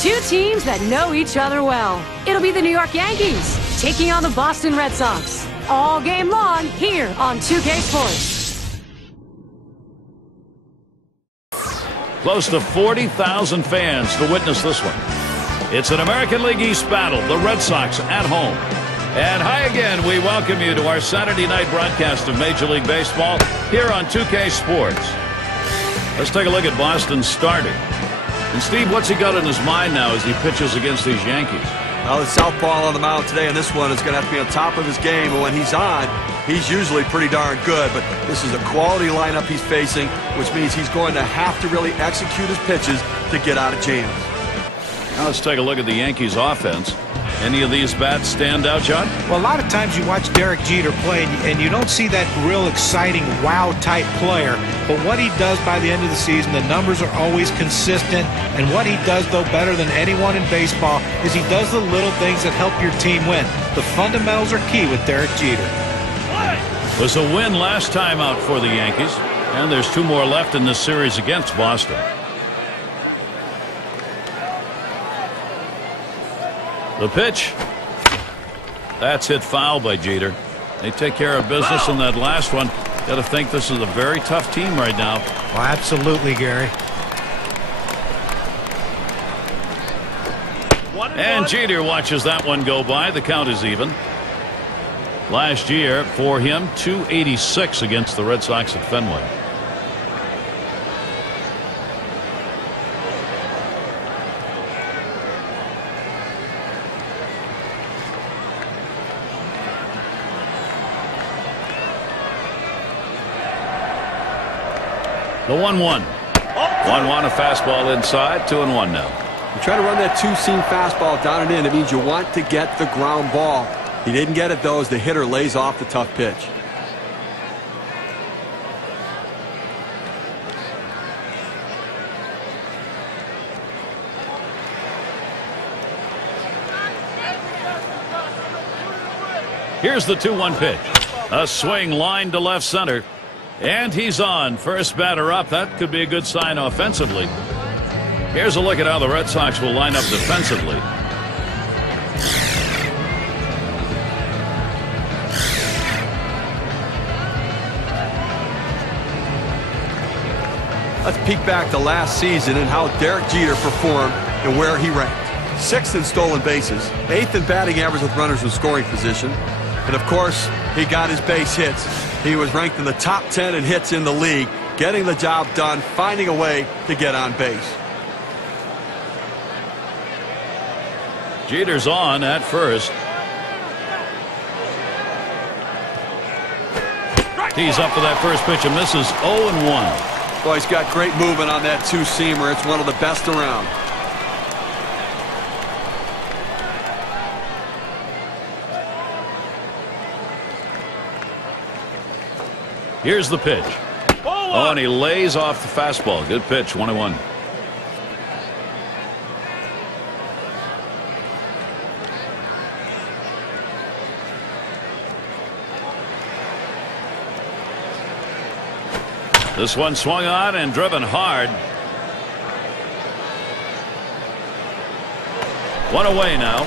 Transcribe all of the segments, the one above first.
Two teams that know each other well. It'll be the New York Yankees taking on the Boston Red Sox. All game long here on 2K Sports. Close to 40,000 fans to witness this one. It's an American League East battle, the Red Sox at home. And hi again, we welcome you to our Saturday night broadcast of Major League Baseball here on 2K Sports. Let's take a look at Boston's starter. And Steve, what's he got in his mind now as he pitches against these Yankees? Well, the southpaw on the mound today, and this one is going to have to be on top of his game. And when he's on, he's usually pretty darn good. But this is a quality lineup he's facing, which means he's going to have to really execute his pitches to get out of jams. Now let's take a look at the Yankees' offense. Any of these bats stand out, John? Well, a lot of times you watch Derek Jeter play, and you don't see that real exciting wow-type player. But what he does by the end of the season, the numbers are always consistent. And what he does, though, better than anyone in baseball is he does the little things that help your team win. The fundamentals are key with Derek Jeter. It was a win last time out for the Yankees, and there's two more left in this series against Boston. The pitch. That's hit foul by Jeter. They take care of business in that last one. Got to think this is a very tough team right now. Oh, absolutely, Gary. And Jeter watches that one go by. The count is even. Last year for him, .286 against the Red Sox at Fenway. The 1-1. 1-1, a fastball inside, 2-1 now. You try to run that two-seam fastball down and in. It means you want to get the ground ball. He didn't get it, though, as the hitter lays off the tough pitch. Here's the 2-1 pitch. A swing line to left center. And he's on. First batter up. That could be a good sign offensively. Here's a look at how the Red Sox will line up defensively. Let's peek back to last season and how Derek Jeter performed and where he ranked. 6th in stolen bases, 8th in batting average with runners in scoring position. And, of course, he got his base hits. He was ranked in the top 10 in hits in the league, getting the job done, finding a way to get on base. Jeter's on at first. He's up for that first pitch and misses 0-1. Boy, he's got great movement on that two-seamer. It's one of the best around. Here's the pitch. Oh, and he lays off the fastball. Good pitch, 1-1. This one swung on and driven hard. One away now.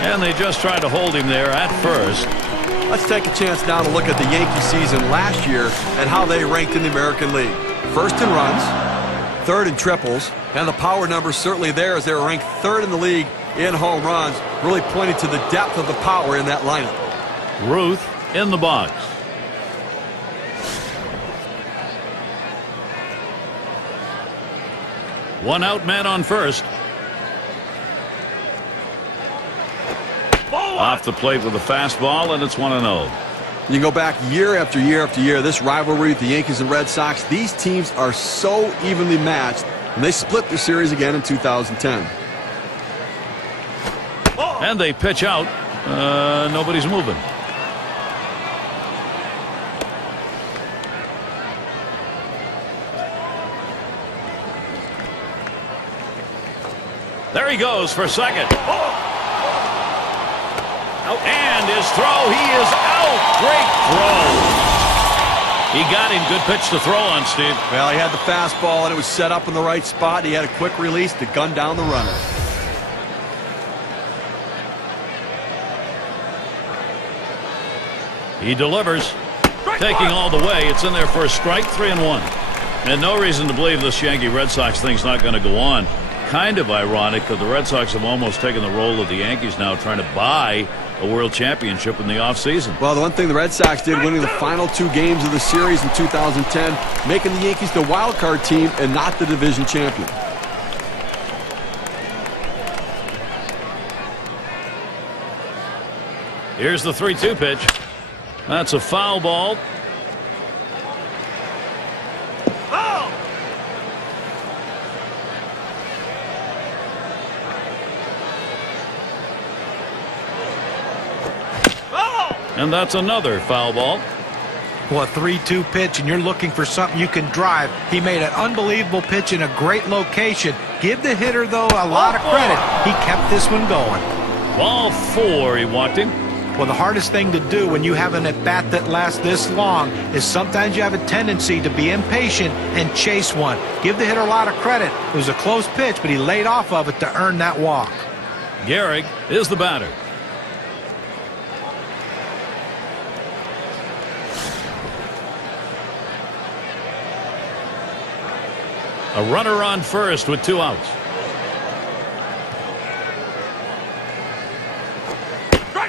And they just tried to hold him there at first. Let's take a chance now to look at the Yankee season last year and how they ranked in the American League. 1st in runs, 3rd in triples, and the power numbers certainly there as they were ranked 3rd in the league in home runs, really pointing to the depth of the power in that lineup. Ruth in the box. One out, man on first. Off the plate with a fastball, and it's 1-0. You can go back year after year after year. This rivalry with the Yankees and Red Sox, these teams are so evenly matched, and they split their series again in 2010. And they pitch out. Nobody's moving. There he goes for second. And his throw, he is out. Great throw. He got him. Good pitch to throw on, Steve. Well, he had the fastball, and it was set up in the right spot. He had a quick release to gun down the runner. He delivers. Taking all the way. It's in there for a strike. 3-1. And no reason to believe this Yankee Red Sox thing's not going to go on. Kind of ironic that the Red Sox have almost taken the role of the Yankees now, trying to buy a world championship in the offseason. Well, the one thing the Red Sox did, winning the final 2 games of the series in 2010, making the Yankees the wild card team and not the division champion. Here's the 3-2 pitch. That's a foul ball. And that's another foul ball. Well, a 3-2 pitch, and you're looking for something you can drive. He made an unbelievable pitch in a great location. Give the hitter, though, a lot of credit. He kept this one going. Ball 4, he walked him. Well, the hardest thing to do when you have an at-bat that lasts this long is sometimes you have a tendency to be impatient and chase one. Give the hitter a lot of credit. It was a close pitch, but he laid off of it to earn that walk. Gehrig is the batter. A runner on first with 2 outs.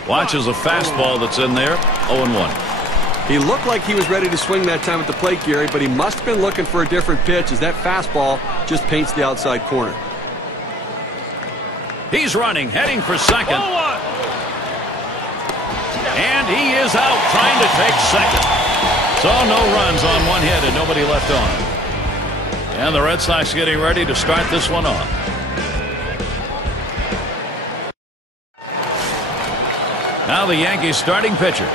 Watches a fastball that's in there. 0-1. He looked like he was ready to swing that time at the plate, Gary, but he must have been looking for a different pitch as that fastball just paints the outside corner. He's running, heading for second. And he is out trying to take second. So no runs on 1 hit and nobody left on. And the Red Sox getting ready to start this one off. Now the Yankees starting pitcher.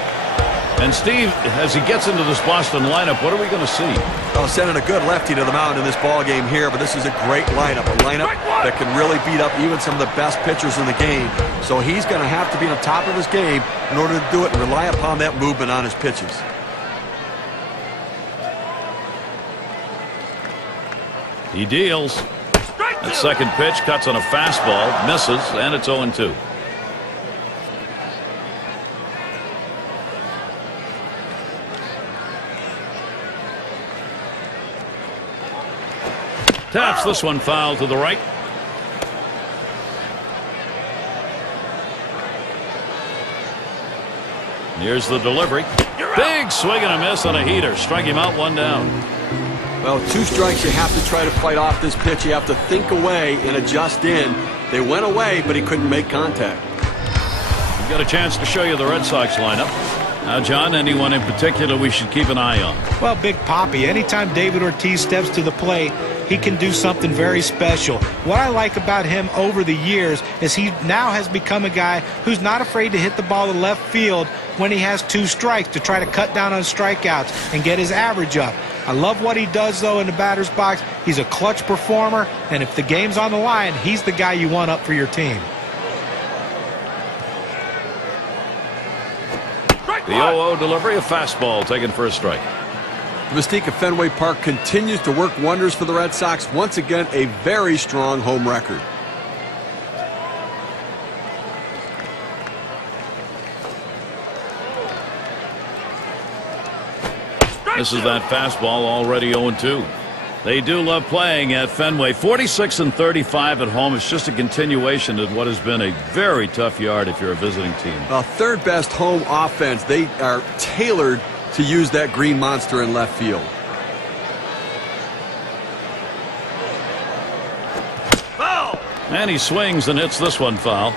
And Steve, as he gets into this Boston lineup, what are we going to see? Well, sending a good lefty to the mound in this ball game here, but this is a great lineup. A lineup that can really beat up even some of the best pitchers in the game. So he's going to have to be on top of his game in order to do it and rely upon that movement on his pitches. He deals. That second pitch cuts on a fastball, misses, and it's 0-2. Taps this one foul to the right. Here's the delivery. Big swing and a miss on a heater. Strike him out, 1 down. Well, 2 strikes, you have to try to fight off this pitch. You have to think away and adjust in. They went away, but he couldn't make contact. We've got a chance to show you the Red Sox lineup. Now, John, anyone in particular we should keep an eye on? Well, Big Papi, anytime David Ortiz steps to the plate, he can do something very special. What I like about him over the years is he now has become a guy who's not afraid to hit the ball to left field when he has 2 strikes to try to cut down on strikeouts and get his average up. I love what he does, though, in the batter's box. He's a clutch performer, and if the game's on the line, he's the guy you want up for your team. The 0-0 delivery, a fastball taken for a strike. The mystique of Fenway Park continues to work wonders for the Red Sox. Once again, a very strong home record. This is that fastball, already 0-2. They do love playing at Fenway. 46-35 at home. It's just a continuation of what has been a very tough yard if you're a visiting team. Third best home offense. They are tailored to use that green monster in left field. Foul! And he swings and hits this one foul.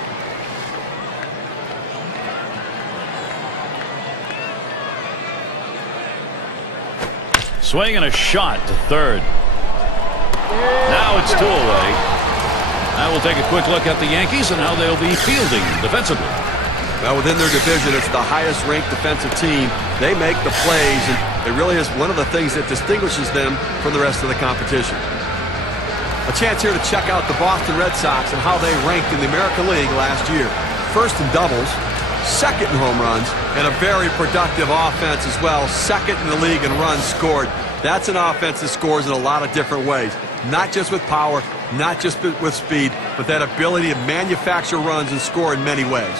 Swing and a shot to third. Now it's 2 away. Now we'll take a quick look at the Yankees and how they'll be fielding defensively. Well, within their division, it's the highest-ranked defensive team. They make the plays, and it really is one of the things that distinguishes them from the rest of the competition. A chance here to check out the Boston Red Sox and how they ranked in the American League last year. First in doubles, second in home runs, and a very productive offense as well. Second in the league in runs scored. That's an offense that scores in a lot of different ways. Not just with power, not just with speed, but that ability to manufacture runs and score in many ways.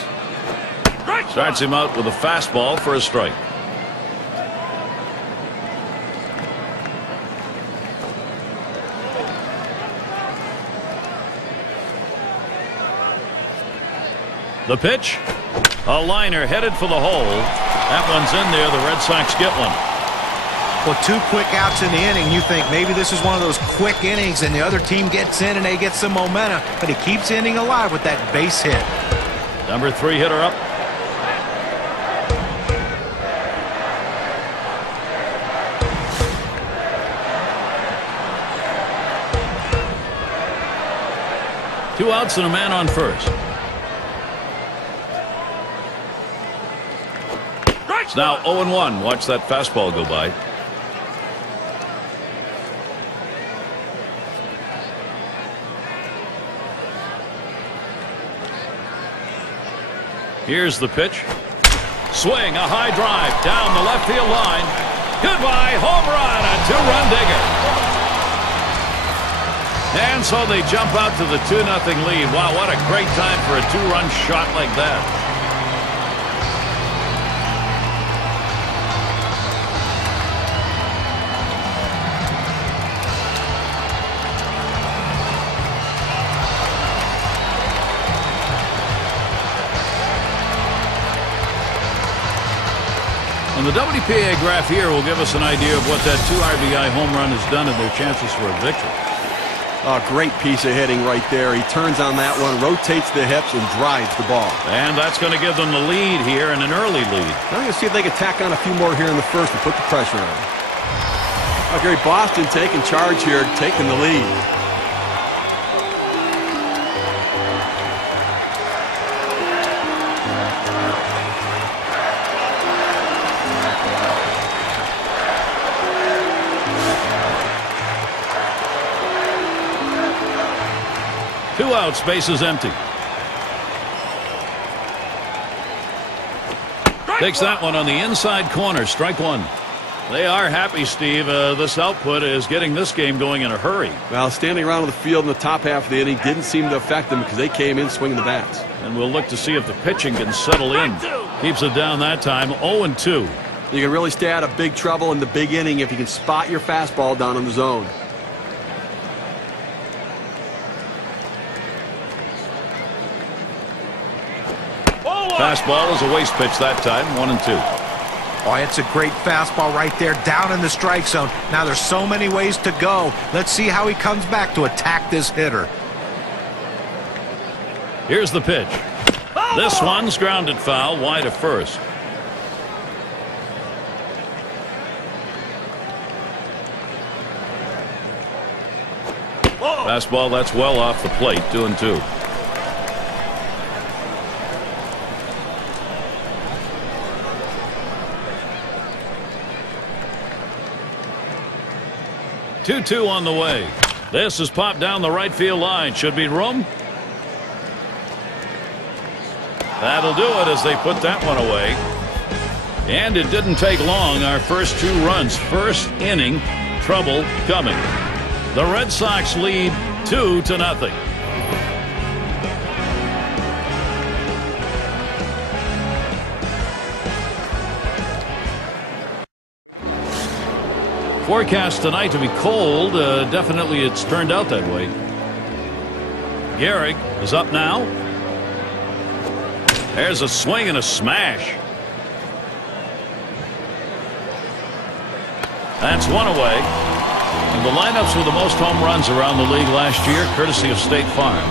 Starts him out with a fastball for a strike. The pitch. A liner headed for the hole. That one's in there. The Red Sox get one. Well, 2 quick outs in the inning. You think maybe this is one of those quick innings and the other team gets in and they get some momentum, but he keeps the inning alive with that base hit. Number 3 hitter up. Two outs and a man on first. It's now 0-1. Watch that fastball go by. Here's the pitch. Swing, a high drive down the left field line. Goodbye, home run, a 2-run digger. And so they jump out to the 2-0 lead. Wow, what a great time for a 2-run shot like that. And the WPA graph here will give us an idea of what that 2 RBI home run has done and their chances for a victory. A great piece of hitting right there. He turns on that one, rotates the hips, and drives the ball. And that's going to give them the lead here, and an early lead. I'm going to see if they can tack on a few more here in the first and put the pressure on. Gary, Boston taking charge here, taking the lead. Two outs, base is empty. Takes that one on the inside corner, strike one. They are happy, Steve. This output is getting this game going in a hurry. Well, standing around on the field in the top half of the inning didn't seem to affect them because they came in swinging the bats. And we'll look to see if the pitching can settle in. Keeps it down that time, 0-2. You can really stay out of big trouble in the big inning if you can spot your fastball down in the zone. Fastball is a waste pitch that time, 1-2. Oh, it's a great fastball right there down in the strike zone. Now there's so many ways to go. Let's see how he comes back to attack this hitter. Here's the pitch. This one's grounded foul, wide of first. Fastball, that's well off the plate, 2-2. Two on the way. This is popped down the right field line. Should be room. That'll do it as they put that one away. And it didn't take long. Our first 2 runs. First inning, trouble coming. The Red Sox lead 2-0. Forecast tonight to be cold. Definitely it's turned out that way. Gehrig is up now. There's a swing and a smash. That's one away. And the lineups with the most home runs around the league last year, courtesy of State Farm.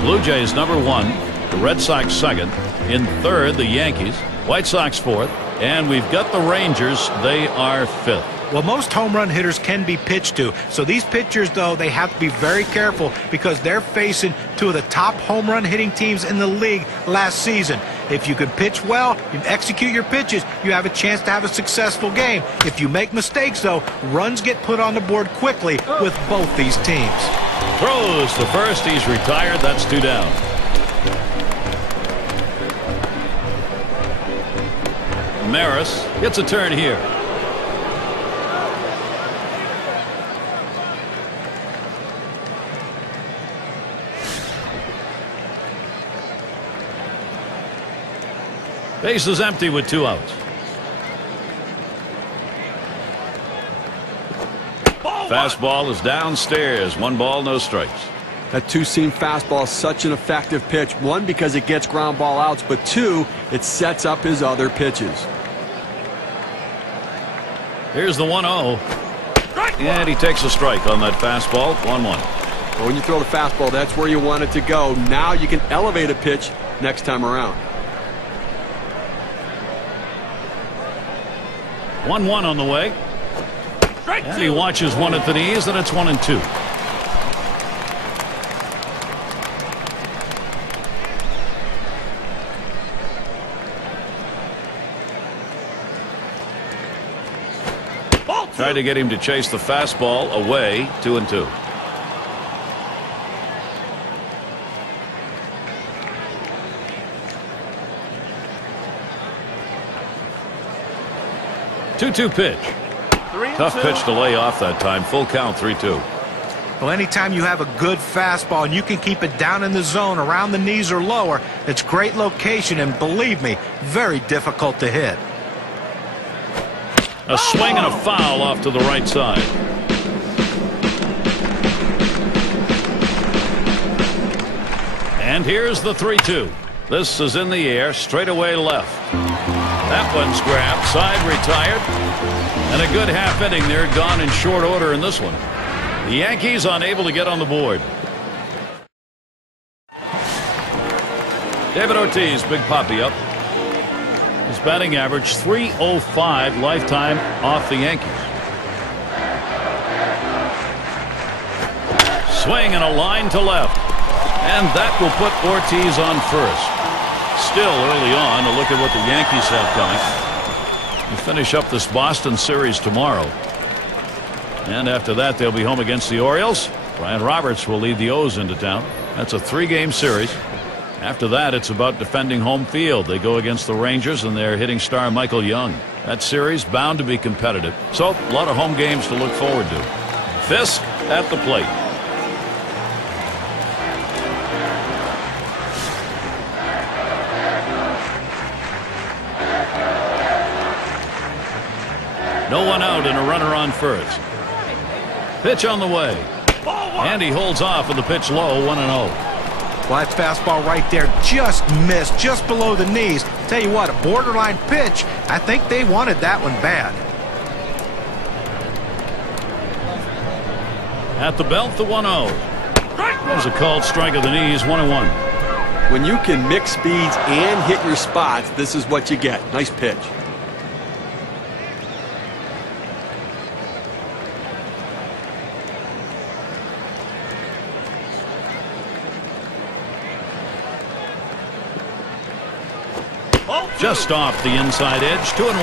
Blue Jays number 1, the Red Sox second, in third the Yankees, White Sox fourth, and we've got the Rangers. They are fifth. Well, most home run hitters can be pitched to. So these pitchers, though, they have to be very careful because they're facing 2 of the top home run hitting teams in the league last season. If you can pitch well, you execute your pitches, you have a chance to have a successful game. If you make mistakes, though, runs get put on the board quickly with both these teams. Throws to first. He's retired. That's 2 down. Maris gets a turn here. Base is empty with 2 outs. Fastball is downstairs. 1 ball, no strikes. That two-seam fastball is such an effective pitch. One, because it gets ground ball outs, but two, it sets up his other pitches. Here's the 1-0. And he takes a strike on that fastball. 1-1. Well, when you throw the fastball, that's where you want it to go. Now you can elevate a pitch next time around. 1-1 on the way. And he watches one at the knees, and it's 1-2. Tried to get him to chase the fastball away. 2-2. Two-two pitch. Tough pitch to lay off that time. Full count. 3-2. Well, anytime you have a good fastball and you can keep it down in the zone around the knees or lower, it's great location, and believe me, very difficult to hit. A swing and a foul off to the right side. And here's the 3-2. This is in the air, straight away left. That one's grabbed, side retired. And a good half inning there, gone in short order in this one. The Yankees unable to get on the board. David Ortiz, Big Papi up. His batting average .305 lifetime off the Yankees. Swing and a line to left. And that will put Ortiz on first. Still early on, a look at what the Yankees have coming. They finish up this Boston series tomorrow. And after that, they'll be home against the Orioles. Brian Roberts will lead the O's into town. That's a 3-game series. After that, it's about defending home field. They go against the Rangers and their hitting star Michael Young. That series bound to be competitive. So a lot of home games to look forward to. Fisk at the plate. No one out and a runner on first. Pitch on the way. And he holds off with the pitch low. 1-0. Well, that fastball right there just missed, just below the knees. Tell you what, a borderline pitch. I think they wanted that one bad. At the belt, the 1-0. There's a called strike of the knees. 1-1. When you can mix speeds and hit your spots, this is what you get. Nice pitch. Just off the inside edge. 2-1.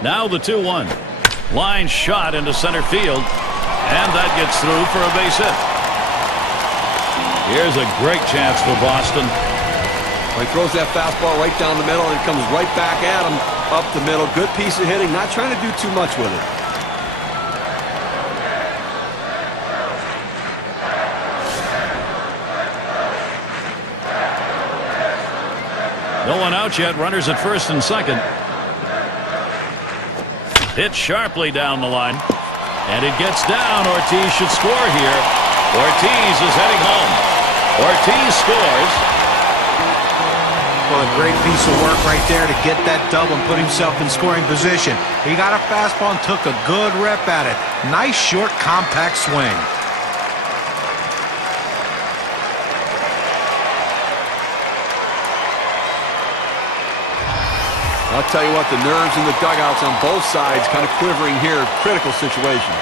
Now the 2-1. Line shot into center field. And that gets through for a base hit. Here's a great chance for Boston. He throws that fastball right down the middle and it comes right back at him up the middle. Good piece of hitting. Not trying to do too much with it. No one out yet. Runners at first and second. Hit sharply down the line. And it gets down. Ortiz should score here. Ortiz is heading home. Ortiz scores. Well, a great piece of work right there to get that double and put himself in scoring position. He got a fastball and took a good rep at it. Nice, short, compact swing. I'll tell you what, the nerves in the dugouts on both sides kind of quivering here. Critical situation.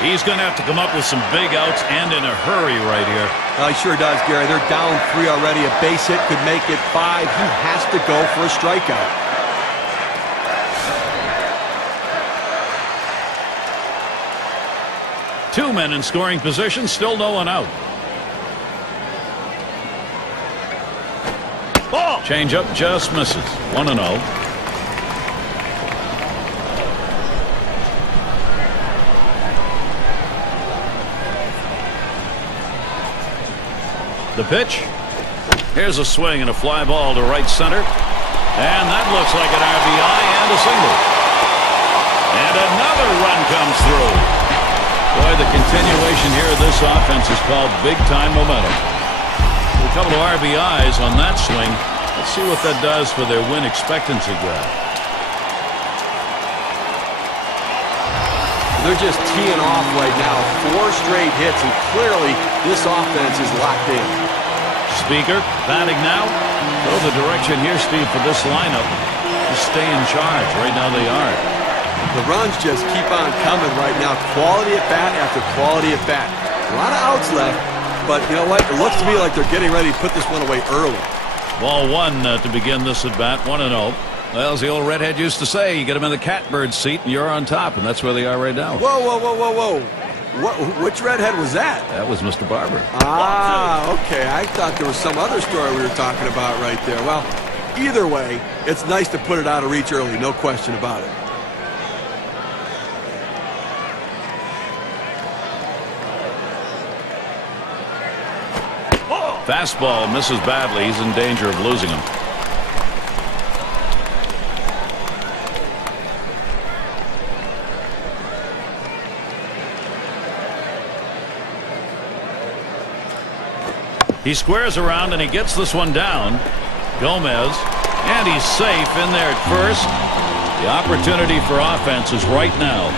He's going to have to come up with some big outs and in a hurry right here. He sure does, Gary. They're down 3 already. A base hit could make it 5. He has to go for a strikeout. Two men in scoring position, still no one out. Ball. Change up just misses. 1-0. The pitch. Here's a swing and a fly ball to right center. And that looks like an RBI and a single. And another run comes through. Boy, the continuation here of this offense is called big-time momentum. A couple of RBIs on that swing. Let's see what that does for their win expectancy graph. They're just teeing off right now. 4 straight hits, and clearly this offense is locked in. Speaker batting now. So the direction here, Steve, for this lineup is stay in charge. Right now they are. The runs just keep on coming right now. Quality at bat after quality at bat. A lot of outs left, but you know what? It looks to me like they're getting ready to put this one away early. Ball 1 to begin this at bat. 1-0. Well, as the old redhead used to say, you get them in the catbird seat and you're on top, and that's where they are right now. Whoa, whoa, whoa, whoa, whoa. Which redhead was that? That was Mr. Barber. Ah, okay. I thought there was some other story we were talking about right there. Well, either way, it's nice to put it out of reach early, no question about it. Fastball misses badly. He's in danger of losing him. He squares around and he gets this one down. Gomez, and he's safe in there at first. The opportunity for offense is right now.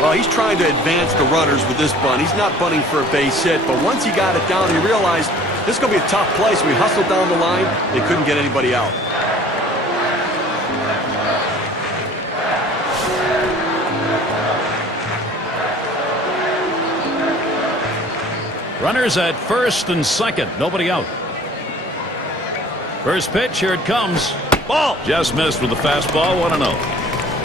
Well, he's trying to advance the runners with this bunt. He's not bunting for a base hit, but once he got it down, he realized this is going to be a tough play, so he hustled down the line. They couldn't get anybody out. Runners at first and second. Nobody out. First pitch. Here it comes. Ball. Just missed with the fastball. 1-0.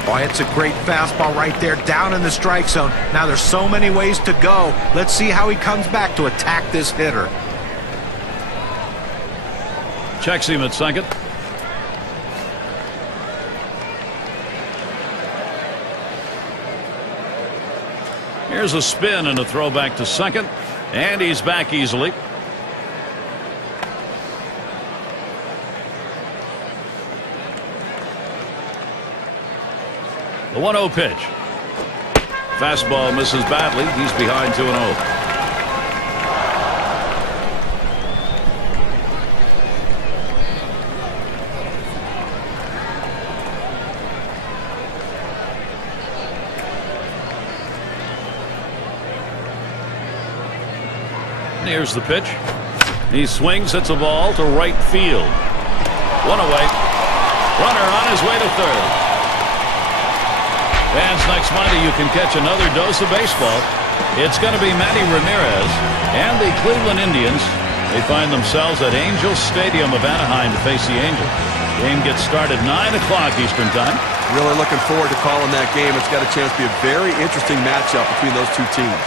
Oh, it's a great fastball right there down in the strike zone. Now there's so many ways to go. Let's see how he comes back to attack this hitter. Checks him at second. Here's a spin and a throw back to second. And he's back easily. The 1-0 pitch. Fastball misses badly. He's behind 2-0. Here's the pitch. He swings, hits a ball to right field. 1 away. Runner on his way to third. Fans, next Monday you can catch another dose of baseball. It's going to be Manny Ramirez and the Cleveland Indians. They find themselves at Angels Stadium of Anaheim to face the Angels. Game gets started 9 o'clock Eastern time. Really looking forward to calling that game. It's got a chance to be a very interesting matchup between those two teams.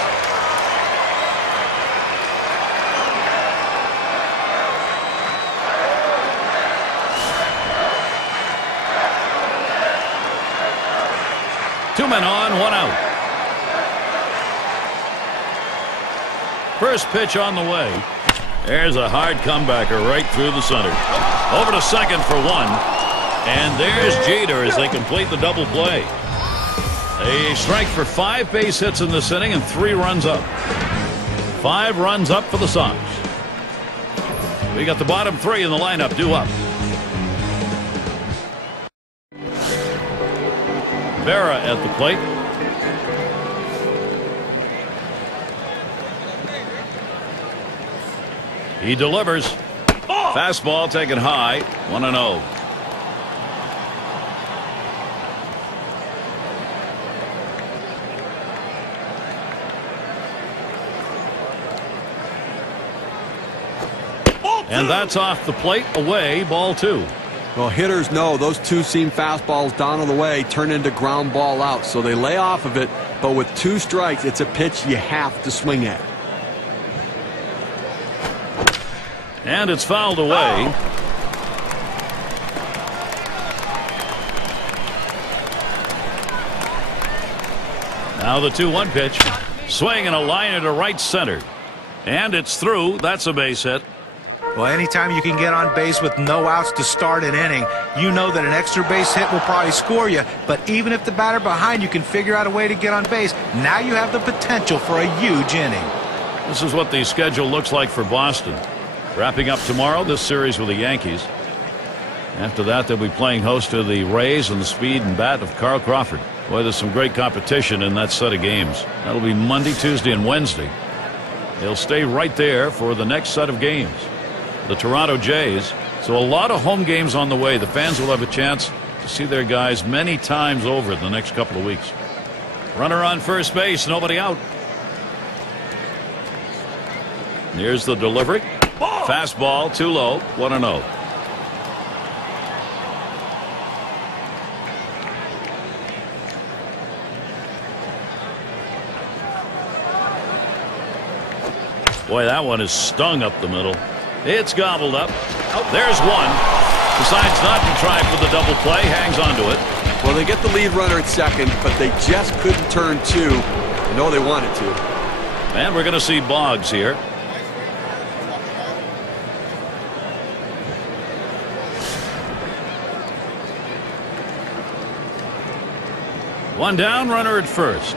Two men on, 1 out. First pitch on the way. There's a hard comebacker right through the center. Over to second for 1. And there's Jeter as they complete the double play. A strike for 5 base hits in this inning and 3 runs up. 5 runs up for the Sox. We got the bottom 3 in the lineup due up. Vera at the plate. He delivers. Fastball taken high. 1-0. And that's off the plate. Away. Ball 2. Well, hitters know those two-seam fastballs down on the way turn into ground ball out, so they lay off of it, but with 2 strikes, it's a pitch you have to swing at. And it's fouled away. Now the 2-1 pitch. Swing and a liner to right center. And it's through. That's a base hit. Well, anytime you can get on base with no outs to start an inning, you know that an extra base hit will probably score you. But even if the batter behind you can figure out a way to get on base, now you have the potential for a huge inning. This is what the schedule looks like for Boston. Wrapping up tomorrow, this series with the Yankees. After that, they'll be playing host to the Rays and the speed and bat of Carl Crawford. Boy, there's some great competition in that set of games. That'll be Monday, Tuesday, and Wednesday. They'll stay right there for the next set of games. The Toronto Jays. So a lot of home games on the way. The fans will have a chance to see their guys many times over in the next couple of weeks. Runner on first base, nobody out. Here's the delivery. Fastball too low, 1-0. Boy, that one is stung up the middle. It's gobbled up. There's one. Decides not to try for the double play. Hangs on to it. Well, they get the lead runner at second, but they just couldn't turn two. I know they wanted to. And we're going to see Boggs here. One down, runner at first.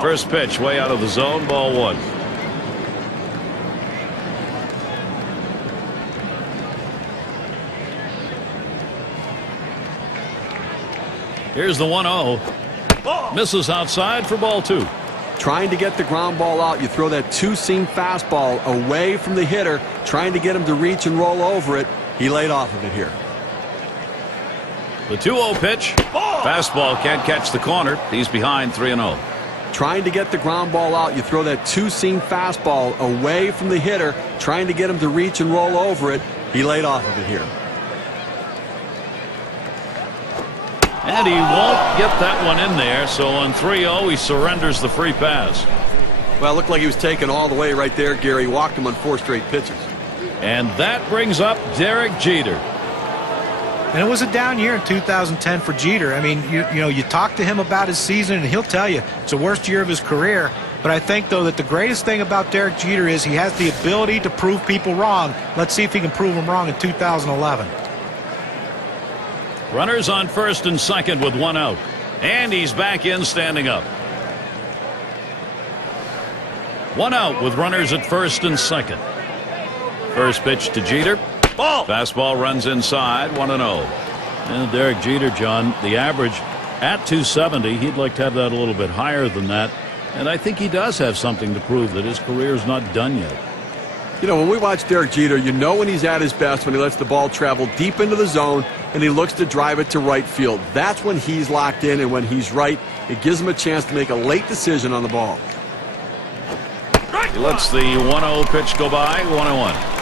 First pitch way out of the zone, ball one. Here's the 1-0. Misses outside for ball two. Trying to get the ground ball out, you throw that two-seam fastball away from the hitter, trying to get him to reach and roll over it. He laid off of it here. The 2-0 pitch. Fastball can't catch the corner. He's behind 3-0. Trying to get the ground ball out, you throw that two-seam fastball away from the hitter, trying to get him to reach and roll over it. He laid off of it here. And he won't get that one in there, so on 3-0 he surrenders the free pass. Well, it looked like he was taken all the way right there, Gary. Walked him on 4 straight pitches. And that brings up Derek Jeter. And it was a down year in 2010 for Jeter. I mean, you know, you talk to him about his season, and he'll tell you it's the worst year of his career. But I think, though, that the greatest thing about Derek Jeter is he has the ability to prove people wrong. Let's see if he can prove them wrong in 2011. Runners on first and second with one out. And he's back in standing up. One out with runners at first and second. First pitch to Jeter. Ball. Fastball runs inside, 1-0. And Derek Jeter, John, the average at 270. He'd like to have that a little bit higher than that. And I think he does have something to prove that his career is not done yet. You know, when we watch Derek Jeter, you know when he's at his best when he lets the ball travel deep into the zone and he looks to drive it to right field. That's when he's locked in, and when he's right, it gives him a chance to make a late decision on the ball. He lets the 1-0 pitch go by, 1-1.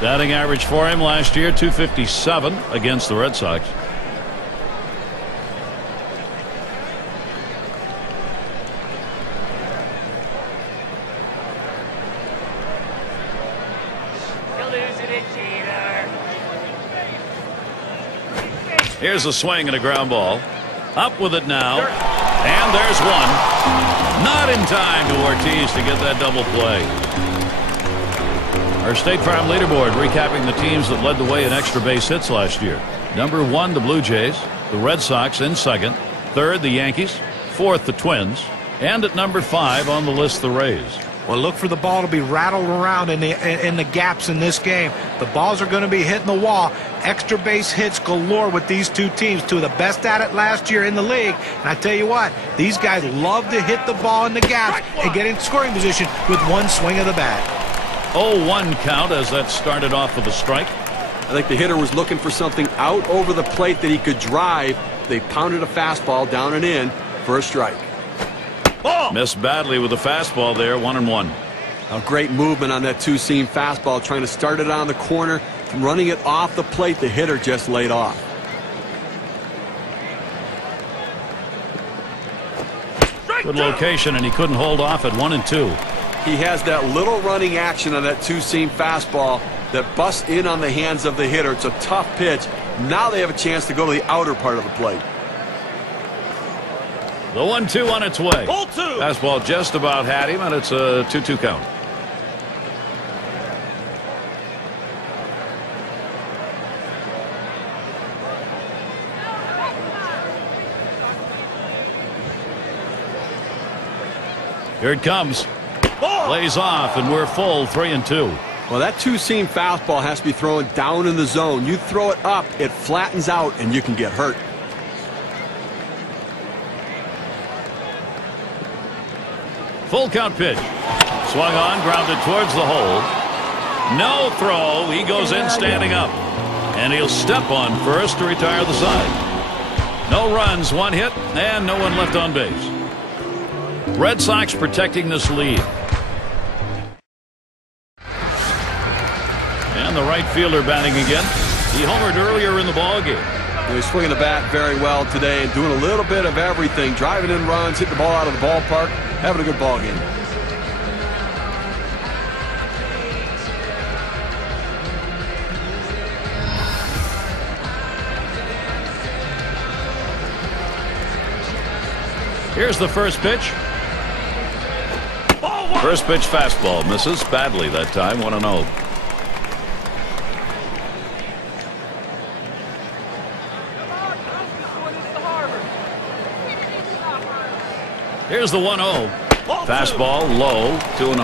Batting average for him last year, 257 against the Red Sox. Here's a swing and a ground ball. Up with it now. And there's one. Not in time to Ortiz to get that double play. Our State Farm leaderboard recapping the teams that led the way in extra base hits last year. Number 1, the Blue Jays. The Red Sox in second. Third, the Yankees. Fourth, the Twins. And at number 5 on the list, the Rays. Well, look for the ball to be rattled around in the gaps in this game. The balls are going to be hitting the wall. Extra base hits galore with these two teams. Two of the best at it last year in the league. And I tell you what, these guys love to hit the ball in the gaps and get in scoring position with one swing of the bat. 0-1 count as that started off with a strike. I think the hitter was looking for something out over the plate that he could drive. They pounded a fastball down and in for a strike. Missed badly with the fastball there, 1-1. A great movement on that two-seam fastball, trying to start it on the corner, running it off the plate. The hitter just laid off. Good location, and he couldn't hold off at 1-2. He has that little running action on that two-seam fastball that busts in on the hands of the hitter. It's a tough pitch. Now they have a chance to go to the outer part of the plate. The 1-2 on its way. Ball 2. Fastball just about had him, and it's a 2-2 count. Here it comes. Lays off, and we're full 3-2. Well, that two-seam fastball has to be thrown down in the zone. You throw it up, it flattens out, and you can get hurt. Full count pitch. Swung on, grounded towards the hole. No throw. He goes in standing up. And he'll step on first to retire the side. No runs, 1 hit, and no one left on base. Red Sox protecting this lead. And the right fielder batting again. He homered earlier in the ballgame. He's swinging the bat very well today and doing a little bit of everything. Driving in runs, hitting the ball out of the ballpark, having a good ball game. Here's the first pitch. First pitch fastball misses badly that time. 1-0. Here's the 1-0. Fastball low, 2-0.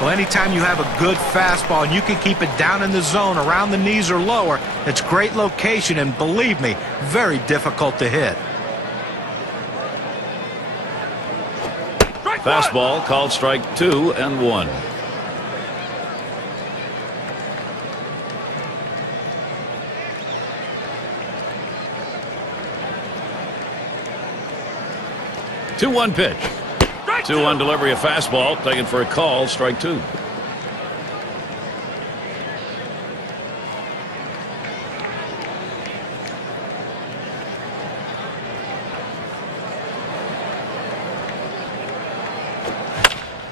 Well, anytime you have a good fastball and you can keep it down in the zone around the knees or lower, it's great location, and believe me, very difficult to hit. Fastball called strike 2 and 1. Two 2-1 pitch. 2-1 delivery of fastball taken for a call, strike 2.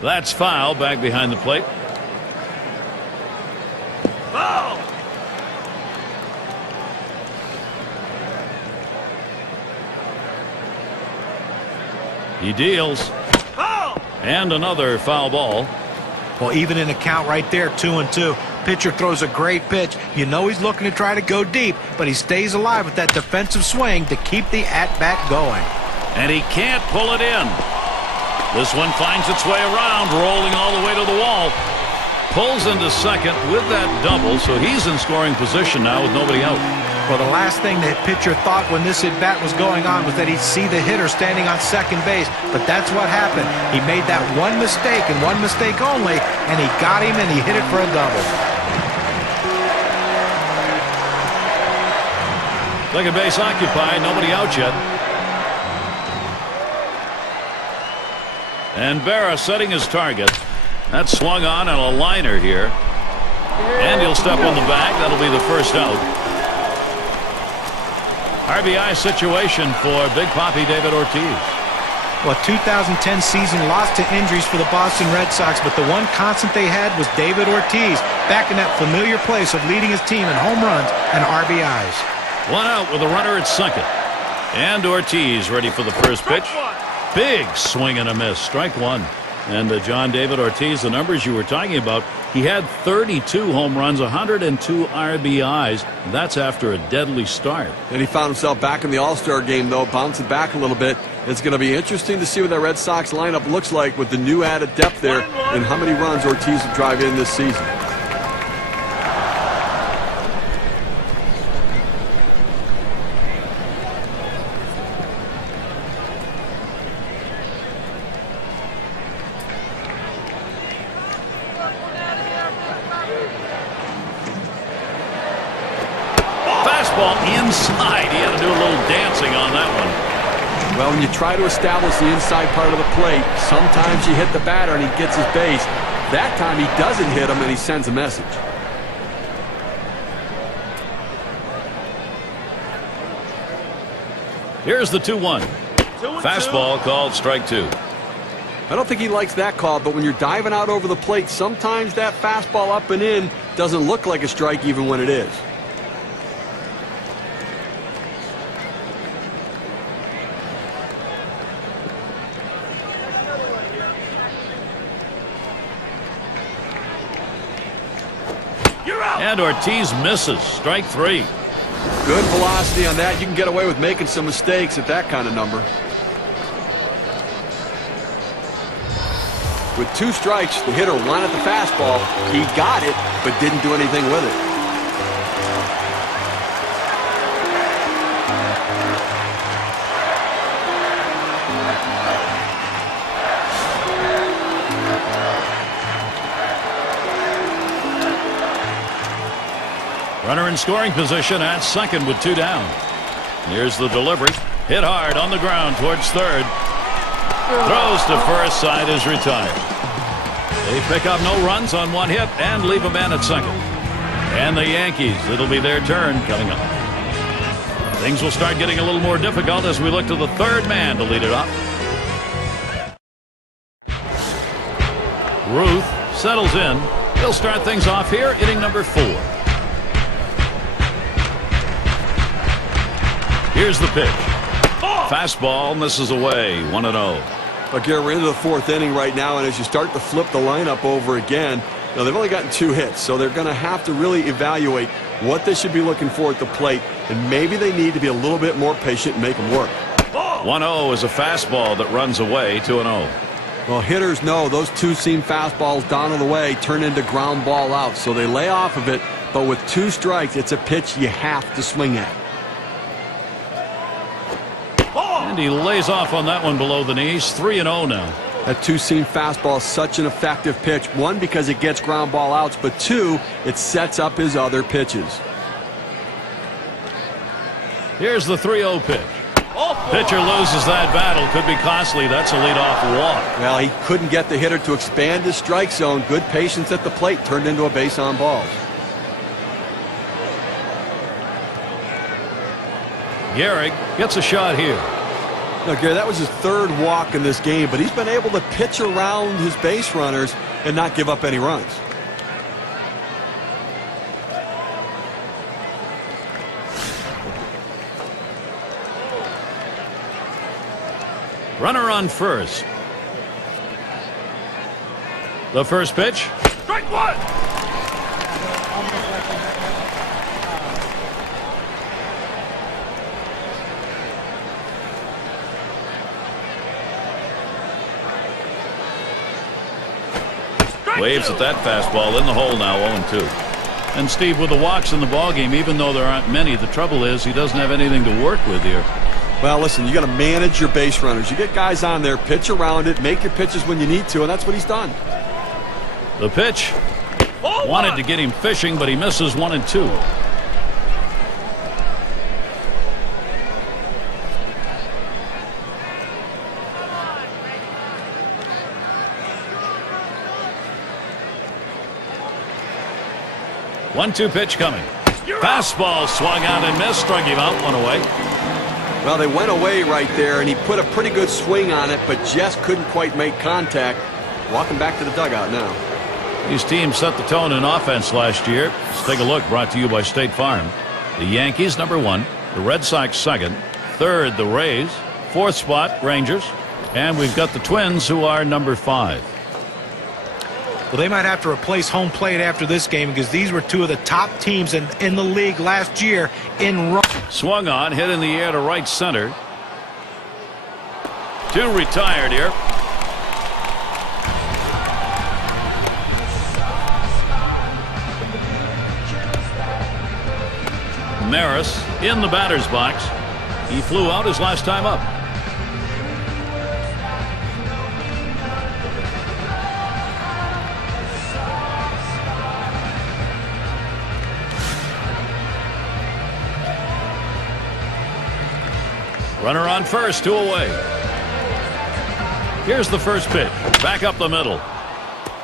That's foul, back behind the plate. Foul. He deals. Foul. And another foul ball. Well, even in a count right there, 2-2. Pitcher throws a great pitch. You know he's looking to try to go deep, but he stays alive with that defensive swing to keep the at-bat going. And he can't pull it in. This one finds its way around, rolling all the way to the wall. Pulls into second with that double, so he's in scoring position now with nobody out. Well, the last thing the pitcher thought when this at-bat was going on was that he'd see the hitter standing on second base, but that's what happened. He made that one mistake and one mistake only, and he got him and he hit it for a double. Second base occupied, nobody out yet. And Berra setting his target. That's swung on a liner here. And he'll step on the bag. That'll be the first out. RBI situation for Big Papi David Ortiz. Well, 2010 season lost to injuries for the Boston Red Sox, but the one constant they had was David Ortiz, back in that familiar place of leading his team in home runs and RBIs. One out with a runner at second. And Ortiz ready for the first pitch. Big swing and a miss. Strike 1. And John David Ortiz, the numbers you were talking about, he had 32 home runs, 102 RBIs. That's after a deadly start. And he found himself back in the All-Star game, though, bouncing back a little bit. It's going to be interesting to see what that Red Sox lineup looks like with the new added depth there and how many runs Ortiz will drive in this season. Inside. He had to do a little dancing on that one. Well, when you try to establish the inside part of the plate, sometimes you hit the batter and he gets his base. That time he doesn't hit him and he sends a message. Here's the 2-1. Fastball called strike 2. I don't think he likes that call, but when you're diving out over the plate, sometimes that fastball up and in doesn't look like a strike even when it is. You're out. And Ortiz misses. Strike 3. Good velocity on that. You can get away with making some mistakes at that kind of number. With 2 strikes, the hitter wanted the fastball. He got it, but didn't do anything with it. Runner in scoring position at second with 2 down. Here's the delivery. Hit hard on the ground towards third. Throws to first. Side is retired. They pick up no runs on 1 hit and leave a man at second. And the Yankees, it'll be their turn coming up. Things will start getting a little more difficult as we look to the third man to lead it off. Ruth settles in. He'll start things off here, inning number 4. Here's the pitch. Fastball misses away. 1-0. Look, Gary, we're into the 4th inning right now, and as you start to flip the lineup over again, now they've only gotten 2 hits, so they're going to have to really evaluate what they should be looking for at the plate, and maybe they need to be a little bit more patient and make them work. 1-0 is a fastball that runs away. 2-0. Well, hitters know those 2-seam fastballs down on the way turn into ground ball outs, so they lay off of it, but with 2 strikes, it's a pitch you have to swing at. And he lays off on that one below the knees. 3-0 now. That 2-seam fastball is such an effective pitch. 1, because it gets ground ball outs, but 2, it sets up his other pitches. Here's the 3-0 pitch. Pitcher loses that battle. Could be costly. That's a leadoff walk. Well, he couldn't get the hitter to expand his strike zone. Good patience at the plate turned into a base on balls. Gehrig gets a shot here. Now, Gary, that was his 3rd walk in this game, but he's been able to pitch around his base runners and not give up any runs. Runner on first. The first pitch. Strike 1. Waves at that fastball in the hole now. 0-2. And Steve, with the walks in the ballgame, even though there aren't many, the trouble is he doesn't have anything to work with here. Well, listen, you got to manage your base runners. You get guys on there, pitch around it, make your pitches when you need to, and that's what he's done. The pitch. Wanted to get him fishing, but he misses 1 and 2. One-two pitch coming. Fastball swung out and missed. Struck him out. 1 away. Well, they went away right there, and he put a pretty good swing on it, but just couldn't quite make contact. Walking back to the dugout now. These teams set the tone in offense last year. Let's take a look. Brought to you by State Farm. The Yankees, number 1. The Red Sox, 2nd. 3rd, the Rays. 4th spot, Rangers. And we've got the Twins, who are number 5. Well, they might have to replace home plate after this game because these were 2 of the top teams in the league last year in run. Swung on, hit in the air to right center. 2 retired here. Maris in the batter's box. He flew out his last time up. Runner on first, 2 away. Here's the first pitch. Back up the middle.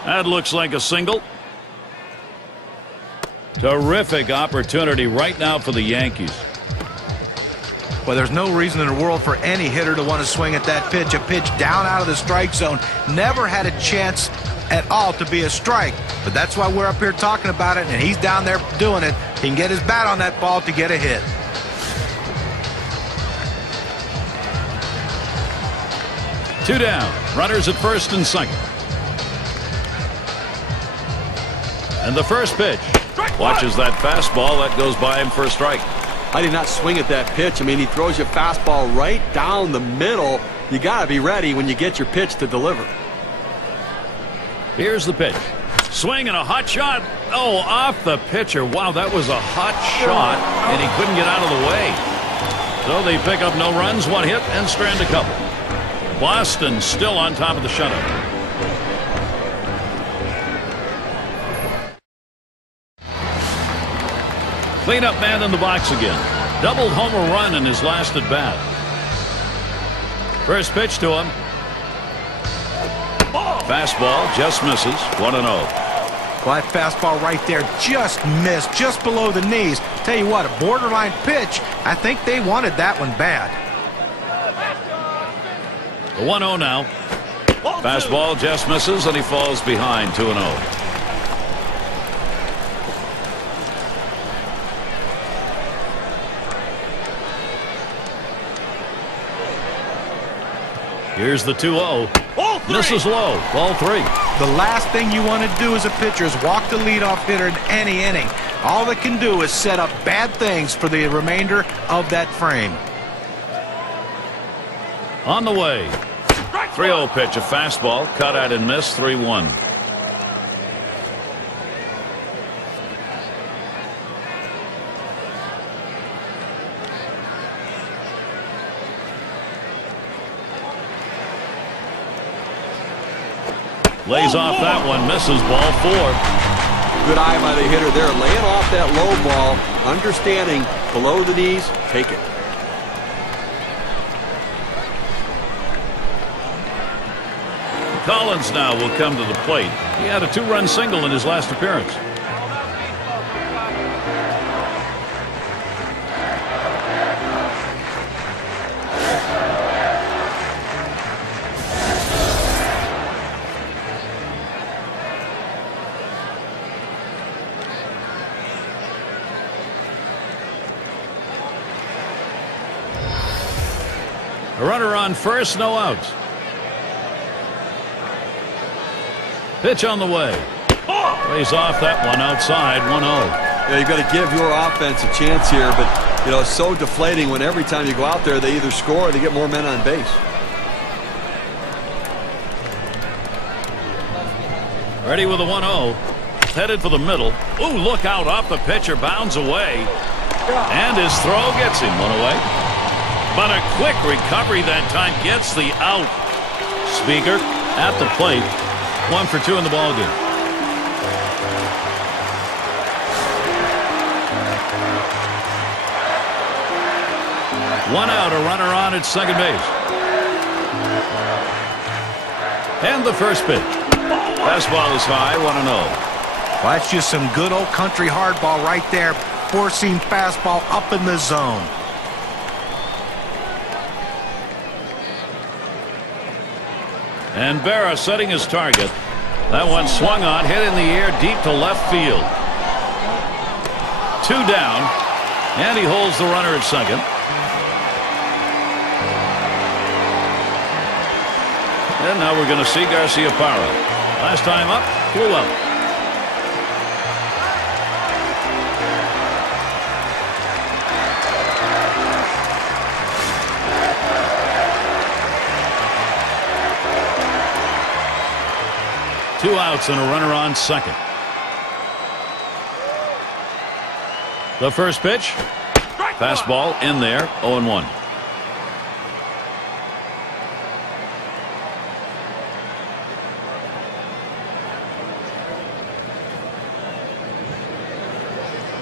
That looks like a single. Terrific opportunity right now for the Yankees. Well, there's no reason in the world for any hitter to want to swing at that pitch. A pitch down out of the strike zone. Never had a chance at all to be a strike. But that's why we're up here talking about it, and he's down there doing it. He can get his bat on that ball to get a hit. Two down. Runners at first and second. And the first pitch. Watches that fastball. That goes by him for a strike. I did not swing at that pitch. I mean, he throws your fastball right down the middle. You got to be ready when you get your pitch to deliver. Here's the pitch. Swing and a hot shot. Oh, off the pitcher. Wow, that was a hot shot, and he couldn't get out of the way. So they pick up no runs, one hit, and strand a couple. Boston still on top of the shutout. Cleanup man in the box again. Doubled homer run in his last at bat. First pitch to him. Fastball just misses. 1-0. Well, that fastball right there just missed, just below the knees. Tell you what, a borderline pitch. I think they wanted that one bad. The 1-0 now. Fastball just misses, and he falls behind. 2-0. Here's the 2-0. Misses low. Ball 3. The last thing you want to do as a pitcher is walk the leadoff hitter in any inning. All they can do is set up bad things for the remainder of that frame. On the way. 3-0 pitch, a fastball. Cut out and missed. 3-1. Lays off that one, misses. Ball 4. Good eye by the hitter there, laying off that low ball, understanding below the knees, take it. Collins now will come to the plate. He had a 2-run single in his last appearance. A runner on first, no outs. Pitch on the way. Lays off that one outside. 1-0. Yeah, you've got to give your offense a chance here, but you know, it's so deflating when every time you go out there they either score or they get more men on base. Ready with a 1-0. Headed for the middle. Ooh, look out, off the pitcher, bounds away. And his throw gets him. 1 away. But a quick recovery that time gets the out. Speaker at the plate. 1 for 2 in the ballgame. One out, a runner on at second base. And the first pitch. Fastball is high. 1-0. Well, that's just some good old country hardball right there. Four-seam fastball up in the zone. And Berra setting his target. That one swung on, hit in the air deep to left field. 2 down, and he holds the runner at second. And now we're going to see Garciaparra. Last time up, flew out. Two outs and a runner on second. The first pitch. Fastball in there. 0-1.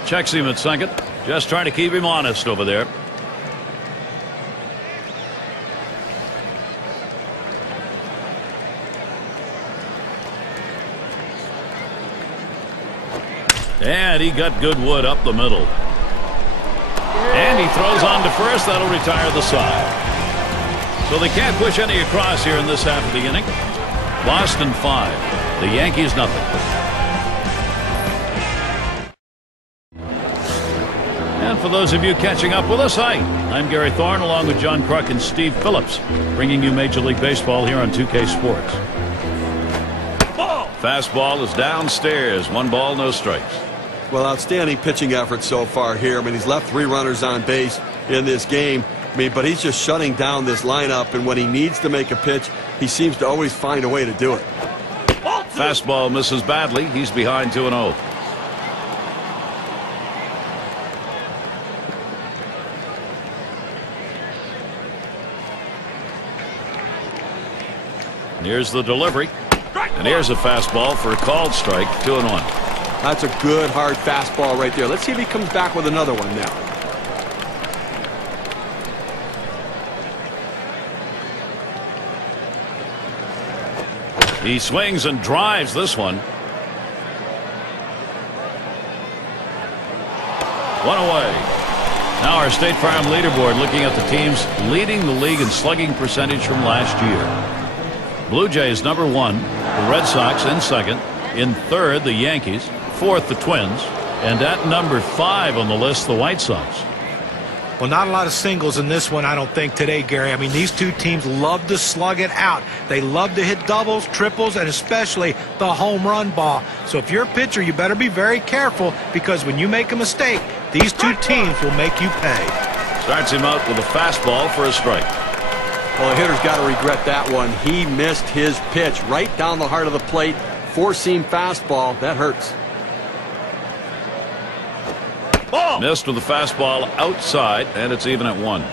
Checks him at second. Just trying to keep him honest over there. And he got good wood up the middle. And he throws on to first. That'll retire the side. So they can't push any across here in this half of the inning. Boston 5. The Yankees nothing. And for those of you catching up with us, hi. I'm Gary Thorne along with John Kruk and Steve Phillips, bringing you Major League Baseball here on 2K Sports. Fastball is downstairs. 1 ball, no strikes. Well, outstanding pitching effort so far here. I mean, he's left 3 runners on base in this game. I mean, but he's just shutting down this lineup, and when he needs to make a pitch, he seems to always find a way to do it. Fastball misses badly. He's behind 2-0. Here's the delivery. And here's a fastball for a called strike. 2-1. That's a good, hard fastball right there. Let's see if he comes back with another one now. He swings and drives this one. 1 away. Now our State Farm leaderboard looking at the teams leading the league in slugging percentage from last year. Blue Jays number 1, the Red Sox in second, in third the Yankees, fourth the Twins, and at number 5 on the list the White Sox. Well, not a lot of singles in this one, I don't think, today, Gary. I mean, these two teams love to slug it out. They love to hit doubles, triples, and especially the home run ball. So if you're a pitcher, you better be very careful, because when you make a mistake, these two teams will make you pay. Starts him out with a fastball for a strike. Well, the hitter's got to regret that one. He missed his pitch right down the heart of the plate. Four-seam fastball. That hurts. Missed with the fastball outside, and it's even at 1.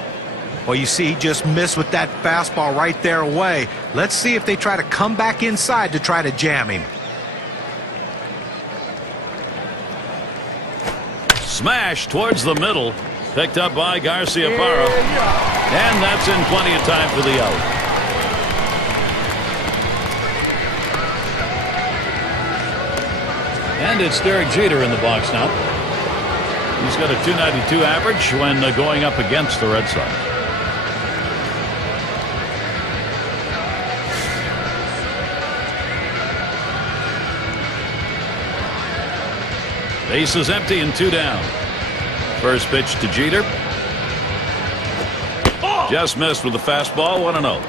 Well, you see, he just missed with that fastball right there away. Let's see if they try to come back inside to try to jam him. Smash towards the middle. Picked up by Garciaparra. And that's in plenty of time for the out. And it's Derek Jeter in the box now. He's got a .292 average when going up against the Red Sox. Base is empty and 2 down. First pitch to Jeter. Just missed with the fastball. 1-0.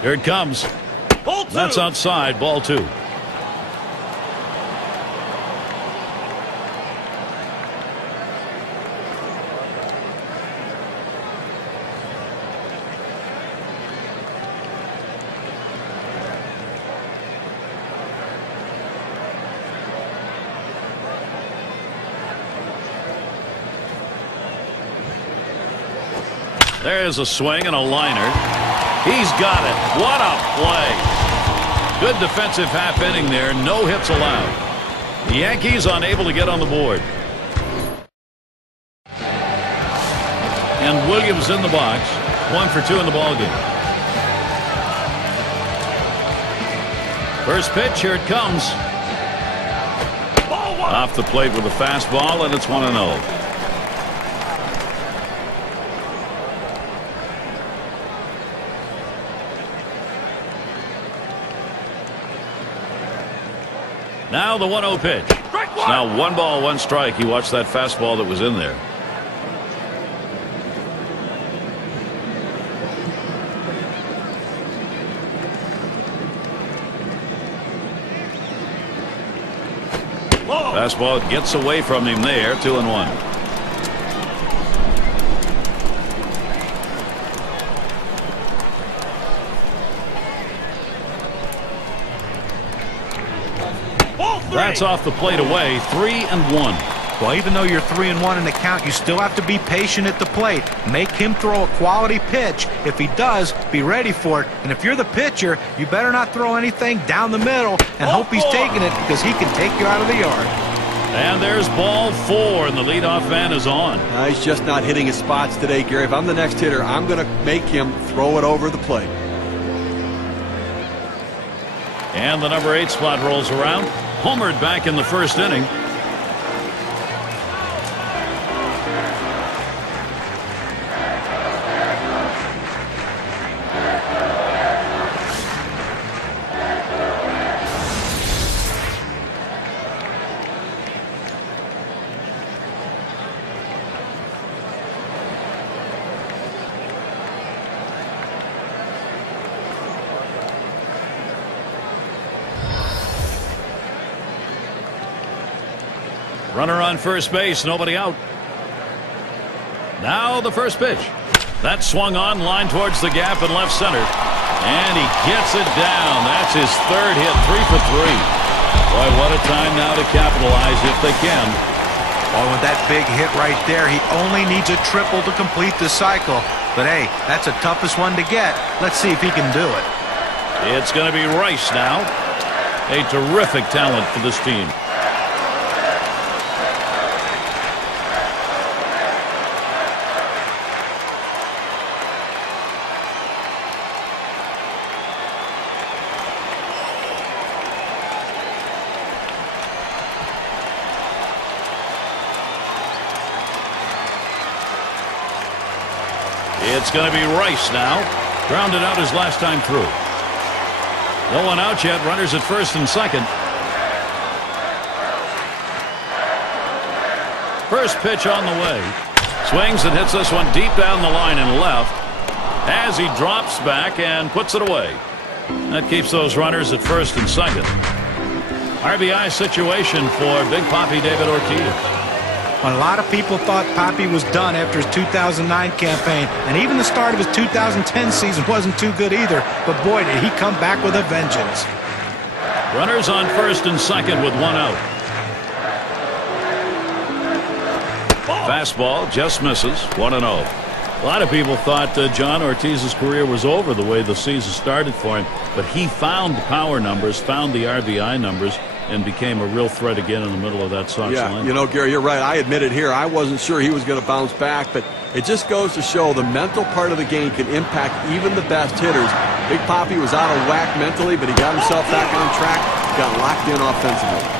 Here it comes. That's outside. Ball 2. There's a swing and a liner. He's got it. What a play. Good defensive half inning there. No hits allowed. The Yankees unable to get on the board. And Williams in the box. 1 for 2 in the ballgame. First pitch. Here it comes. Off the plate with a fastball, and it's 1-0. Now the 1-0 pitch. It's now 1 ball, 1 strike. He watched that fastball that was in there. Fastball gets away from him there. 2-1. That's off the plate away. 3-1. Well, even though you're 3-1 in the count, you still have to be patient at the plate. Make him throw a quality pitch. If he does, be ready for it. And if you're the pitcher, you better not throw anything down the middle and hope he's taking it, because he can take you out of the yard. And there's ball 4, and the leadoff man is on. He's just not hitting his spots today, Gary. If I'm the next hitter, I'm going to make him throw it over the plate. And the number 8 spot rolls around. Homered back in the first inning. Runner on first base, nobody out. Now the first pitch. That swung on, line towards the gap in left center. And he gets it down. That's his third hit, 3 for 3. Boy, what a time now to capitalize if they can. Oh, with that big hit right there, he only needs a triple to complete the cycle. But hey, that's the toughest one to get. Let's see if he can do it. It's going to be Rice now. A terrific talent for this team. It's going to be Rice now. Grounded out his last time through. No one out yet. Runners at first and second. First pitch on the way. Swings and hits this one deep down the line and left as he drops back and puts it away. That keeps those runners at first and second. RBI situation for Big Papi David Ortiz. When a lot of people thought Papi was done after his 2009 campaign, and even the start of his 2010 season wasn't too good either, but boy, did he come back with a vengeance. Runners on first and second with one out. Fastball just misses, 1-0. A lot of people thought John Ortiz's career was over the way the season started for him, but he found the power numbers, found the RBI numbers, and became a real threat again in the middle of that Sox line. You know, Gary, you're right. I admit it here. I wasn't sure he was going to bounce back, but it just goes to show the mental part of the game can impact even the best hitters. Big Papi was out of whack mentally, but he got himself back on track, got locked in offensively.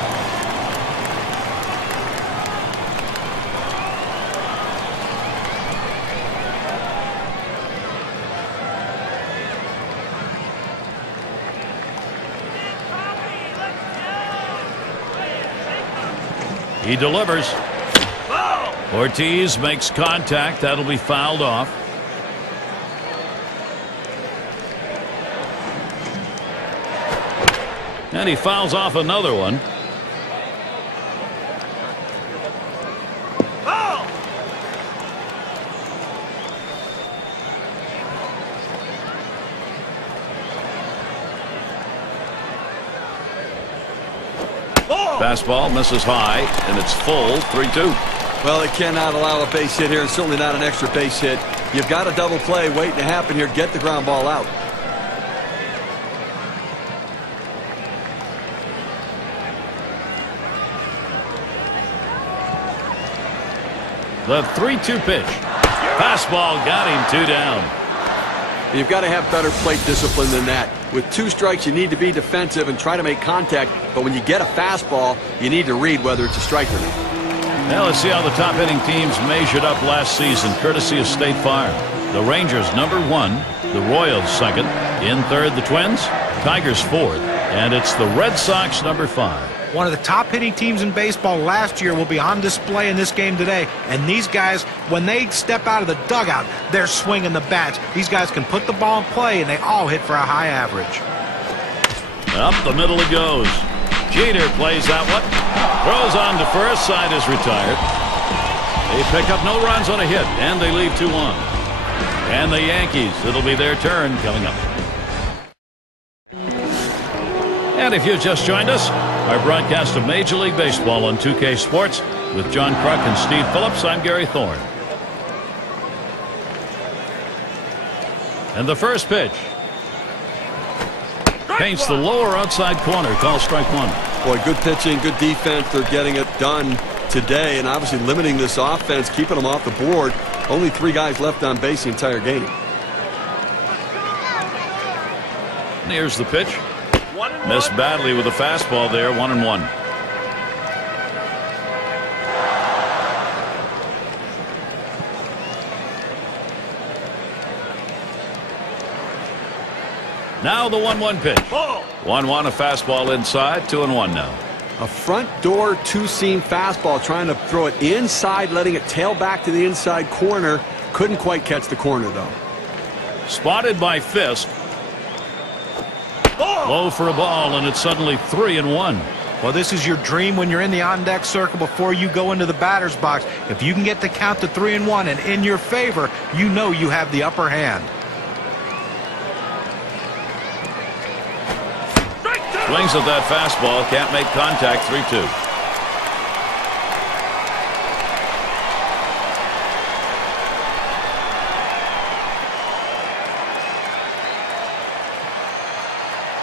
He delivers. Ortiz makes contact. That'll be fouled off. And he fouls off another one. Fastball misses high, and it's full, 3-2. Well, it cannot allow a base hit here, and certainly not an extra base hit. You've got a double play waiting to happen here. Get the ground ball out. The 3-2 pitch. Fastball got him 2 down. You've got to have better plate discipline than that. With 2 strikes, you need to be defensive and try to make contact. But when you get a fastball, you need to read whether it's a strike or not. Now let's see how the top hitting teams measured up last season, courtesy of State Farm. The Rangers #1, the Royals 2nd, in 3rd the Twins, Tigers 4th, and it's the Red Sox #5. One of the top hitting teams in baseball last year will be on display in this game today. And these guys, when they step out of the dugout, they're swinging the bats. These guys can put the ball in play, and they all hit for a high average. Up the middle it goes. Jeter plays that one. Throws on to first. Side is retired. They pick up no runs on a hit, and they leave 2 on. And the Yankees, it'll be their turn coming up. And if you just joined us, our broadcast of Major League Baseball on 2K Sports with John Kruk and Steve Phillips, I'm Gary Thorne. And the first pitch. Paints the lower outside corner. Call strike 1. Boy, good pitching, good defense. They're getting it done today, and obviously limiting this offense, keeping them off the board. Only 3 guys left on base the entire game. And here's the pitch. Missed badly with a fastball there, 1-1. Now the 1-1 pitch. 1-1, a fastball inside, 2-1 now. A front door 2-seam fastball, trying to throw it inside, letting it tail back to the inside corner. Couldn't quite catch the corner, though. Spotted by Fisk. Low for a ball, and it's suddenly 3-1. Well, this is your dream when you're in the on-deck circle before you go into the batter's box. If you can get the count to 3-1 and in your favor, you know you have the upper hand. Swings at that fastball, can't make contact. 3-2.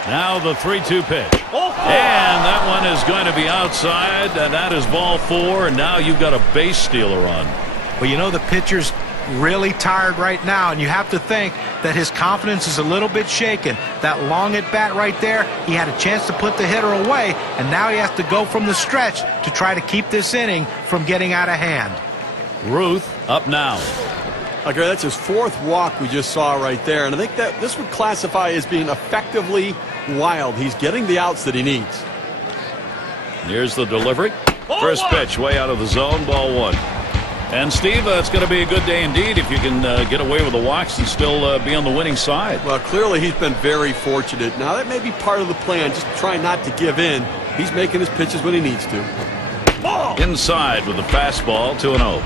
Now the 3-2 pitch. And that one is going to be outside, and that is ball 4, and now you've got a base stealer on. Well, you know, the pitcher's really tired right now, and you have to think that his confidence is a little bit shaken. That long at bat right there, he had a chance to put the hitter away, and now he has to go from the stretch to try to keep this inning from getting out of hand. Ruth up now. Okay, that's his 4th walk we just saw right there, and I think that this would classify as being effectively wild. He's getting the outs that he needs. Here's the delivery. First pitch way out of the zone, ball 1. And Steve, it's going to be a good day indeed if you can get away with the walks and still be on the winning side. Well, clearly he's been very fortunate. Now that may be part of the plan, just try not to give in. He's making his pitches when he needs to. Inside with the fastball, 2-0.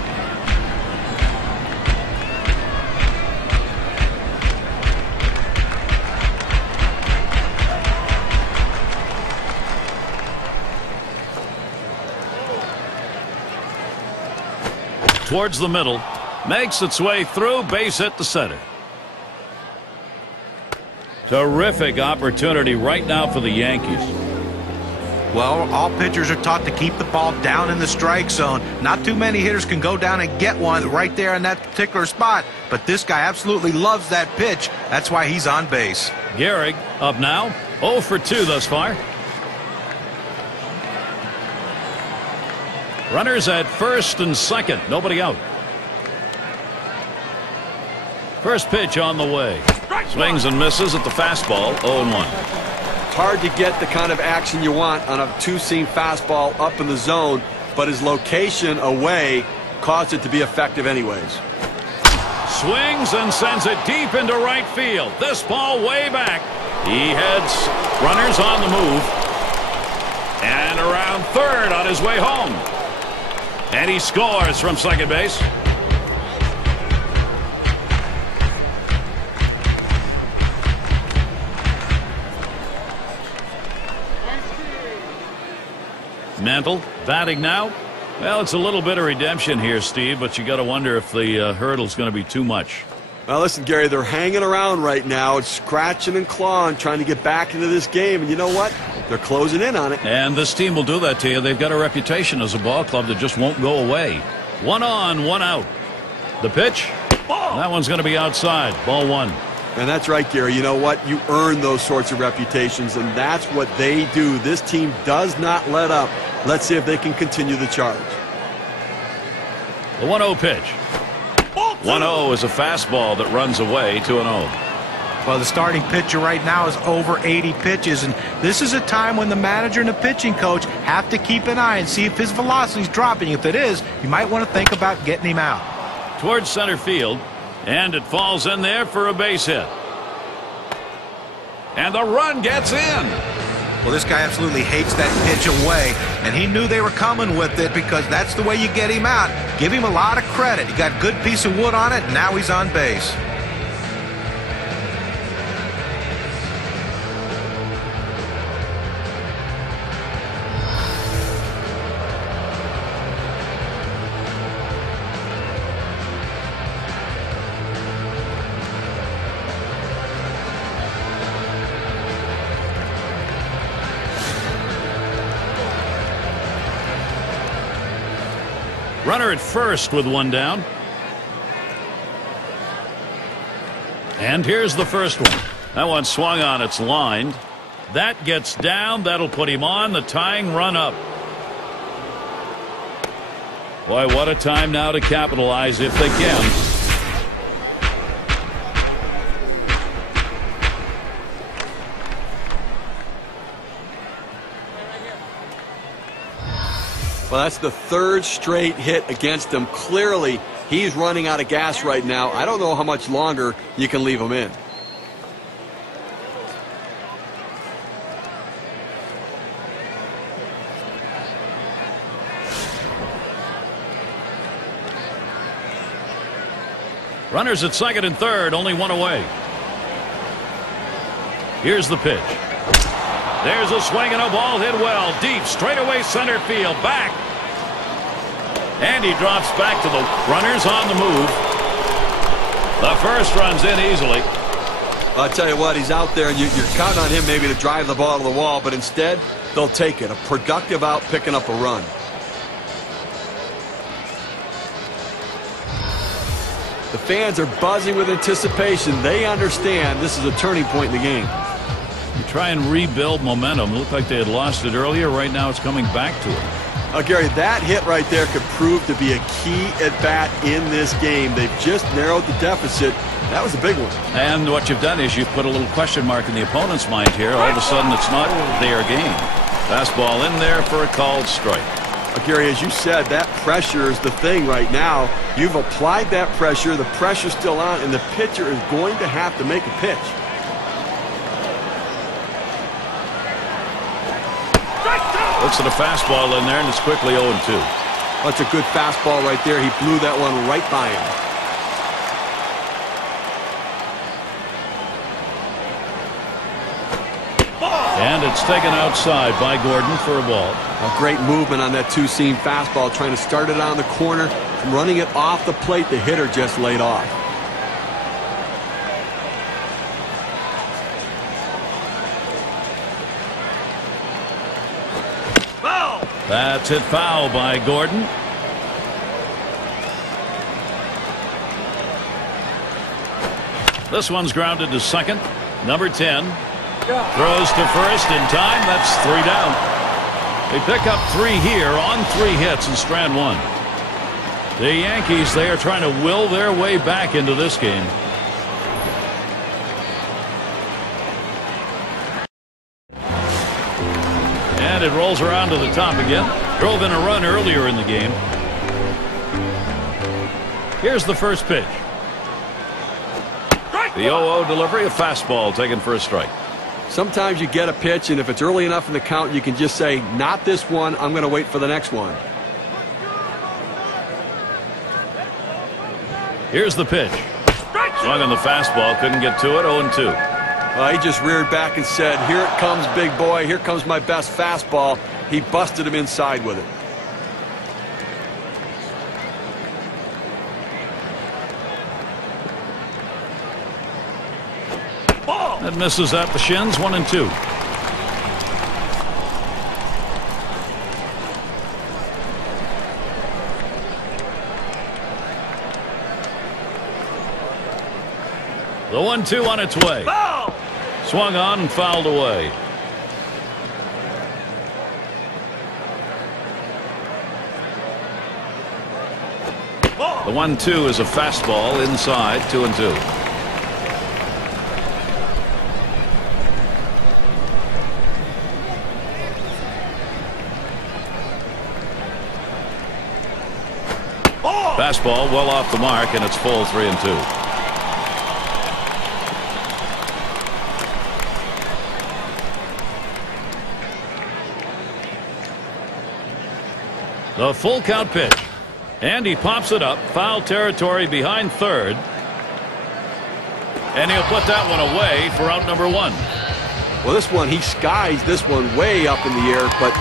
Towards the middle, makes its way through, base hit to center. Terrific opportunity right now for the Yankees. Well, all pitchers are taught to keep the ball down in the strike zone. Not too many hitters can go down and get one right there in that particular spot, but this guy absolutely loves that pitch. That's why he's on base. Gehrig up now, 0 for 2 thus far. Runners at first and second, nobody out. First pitch on the way. Swings and misses at the fastball, 0-1. It's hard to get the kind of action you want on a 2-seam fastball up in the zone, but his location away caused it to be effective anyways. Swings and sends it deep into right field. This ball way back. He heads runners on the move. And around third on his way home. And he scores from second base. Mantle batting now. Well, it's a little bit of redemption here, Steve, but you got to wonder if the hurdle's going to be too much. Well, listen, Gary, they're hanging around right now. It's scratching and clawing, trying to get back into this game. And you know what? They're closing in on it. And this team will do that to you. They've got a reputation as a ball club that just won't go away. 1 on, 1 out. The pitch. That one's going to be outside. Ball 1. And that's right, Gary. You know what? You earn those sorts of reputations, and that's what they do. This team does not let up. Let's see if they can continue the charge. The 1-0 pitch. 1-0 is a fastball that runs away. 2-0. Well, the starting pitcher right now is over 80 pitches, and this is a time when the manager and the pitching coach have to keep an eye and see if his velocity is dropping. If it is, you might want to think about getting him out. Towards center field, and it falls in there for a base hit. And the run gets in. Well, this guy absolutely hates that pitch away, and he knew they were coming with it because that's the way you get him out. Give him a lot of credit. He got a good piece of wood on it, and now he's on base. Runner at first with 1 down. And here's the first one. That one swung on, it's lined. That gets down, that'll put him on the tying run up. Boy, what a time now to capitalize if they can. Well, that's the 3rd straight hit against him. Clearly, he's running out of gas right now. I don't know how much longer you can leave him in. Runners at second and third, only one away. Here's the pitch. There's a swing and a ball hit well. Deep, straightaway center field. Back. And he drops back to the runners on the move. The first run's in easily. I'll tell you what, he's out there, and you're counting on him maybe to drive the ball to the wall, but instead, they'll take it. A productive out, picking up a run. The fans are buzzing with anticipation. They understand this is a turning point in the game. You try and rebuild momentum. It looked like they had lost it earlier. Right now it's coming back to it. Gary, that hit right there could prove to be a key at-bat in this game. They've just narrowed the deficit. That was a big one. And what you've done is you've put a little question mark in the opponent's mind here. All of a sudden it's not their game. Fastball in there for a called strike. Gary, as you said, that pressure is the thing right now. You've applied that pressure. The pressure's still on, and the pitcher is going to have to make a pitch. Looks at a fastball in there, and it's quickly 0-2. That's a good fastball right there. He blew that one right by him. And it's taken outside by Gordon for a ball. A great movement on that two-seam fastball, trying to start it on the corner, running it off the plate. The hitter just laid off. That's hit foul by Gordon. This one's grounded to second. Number 10 throws to first in time. That's 3 down. They pick up 3 here on 3 hits and strand 1. The Yankees, they are trying to will their way back into this game. And it rolls around to the top again. Drove in a run earlier in the game. Here's the first pitch. The 0-0 delivery, a fastball taken for a strike. Sometimes you get a pitch, and if it's early enough in the count, you can just say, not this one, I'm going to wait for the next one. Here's the pitch. Swung on the fastball, couldn't get to it, 0-2. He just reared back and said, here it comes, big boy. Here comes my best fastball. He busted him inside with it. That misses at the shins, 1-2. The 1-2 on its way. Foul! Swung on and fouled away. The 1-2 is a fastball inside, 2-2. Fastball well off the mark, and it's full 3-2. The full count pitch. And he pops it up. Foul territory behind third. And he'll put that one away for out number 1. Well, this one, he skies this one way up in the air, but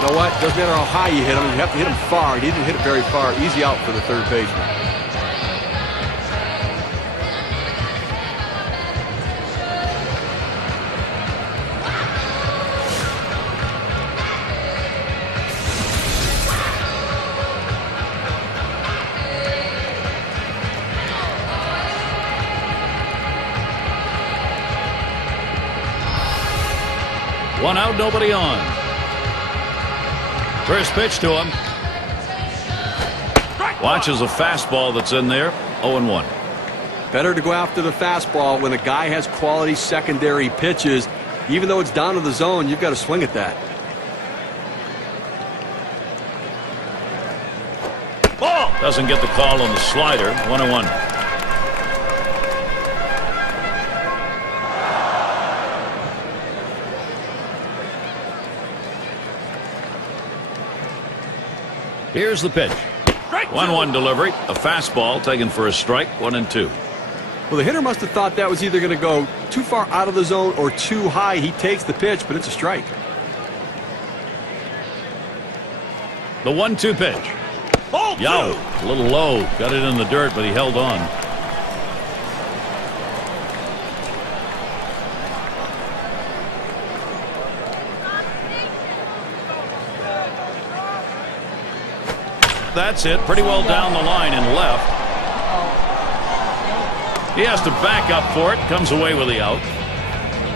you know what? Doesn't matter how high you hit him. You have to hit him far. He didn't hit it very far. Easy out for the third baseman. One out, nobody on. First pitch to him. Watches a fastball that's in there. 0-1. Better to go after the fastball when a guy has quality secondary pitches. Even though it's down to the zone, you've got to swing at that. Ball! Doesn't get the call on the slider. 1-1. Here's the pitch. 1-1 delivery. A fastball taken for a strike. 1-2. Well, the hitter must have thought that was either going to go too far out of the zone or too high. He takes the pitch, but it's a strike. The 1-2 pitch. Yow, a little low. Got it in the dirt, but he held on. That's it. Pretty well down the line and left. He has to back up for it. Comes away with the out.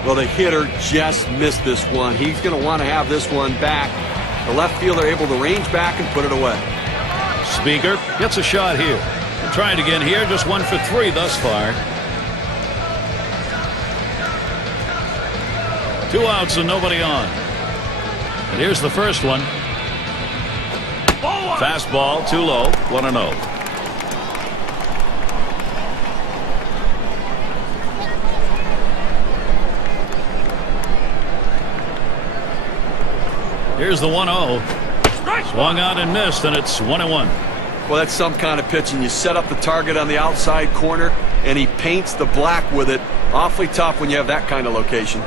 Well, the hitter just missed this one. He's going to want to have this one back. The left fielder able to range back and put it away. Speaker gets a shot here. Trying again here. Just 1 for 3 thus far. 2 outs and nobody on. And here's the first one. Fastball too low. 1-0. Here's the 1-0. Swung out and missed, and it's 1-1. Well, that's some kind of pitching. You set up the target on the outside corner, and he paints the black with it. Awfully tough when you have that kind of location.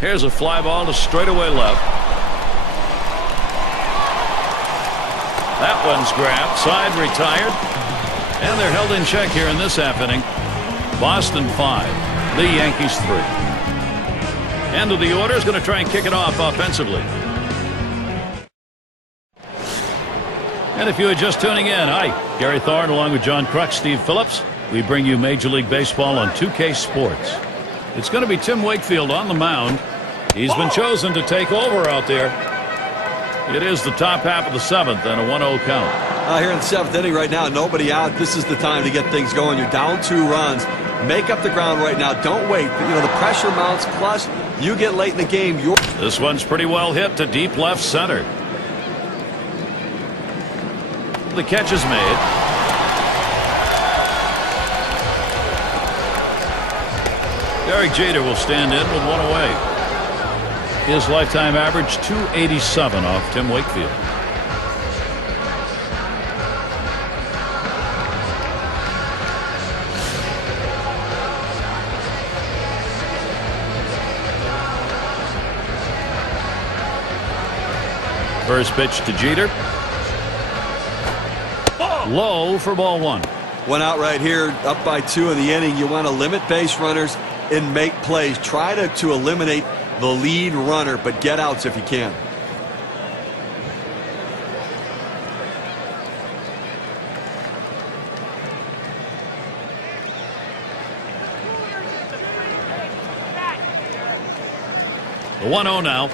Here's a fly ball to straightaway left. That one's grabbed. Side retired. And they're held in check here in this half inning. Boston 5. The Yankees 3. End of the order is going to try and kick it off offensively. And if you are just tuning in, hi, Gary Thorne along with John Crux, Steve Phillips. We bring you Major League Baseball on 2K Sports. It's going to be Tim Wakefield on the mound. He's been chosen to take over out there. It is the top half of the 7th and a 1-0 count. Here in the 7th inning right now, nobody out. This is the time to get things going. You're down 2 runs. Make up the ground right now. Don't wait. You know, the pressure mounts. Plus, you get late in the game. This one's pretty well hit to deep left center. The catch is made. Derek Jeter will stand in with 1 away. His lifetime average 287 off Tim Wakefield. First pitch to Jeter. Low for ball 1. One out right here, up by 2 in the inning. You want to limit base runners and make plays. Try to eliminate the lead runner, but get outs if you can. The 1-0 now.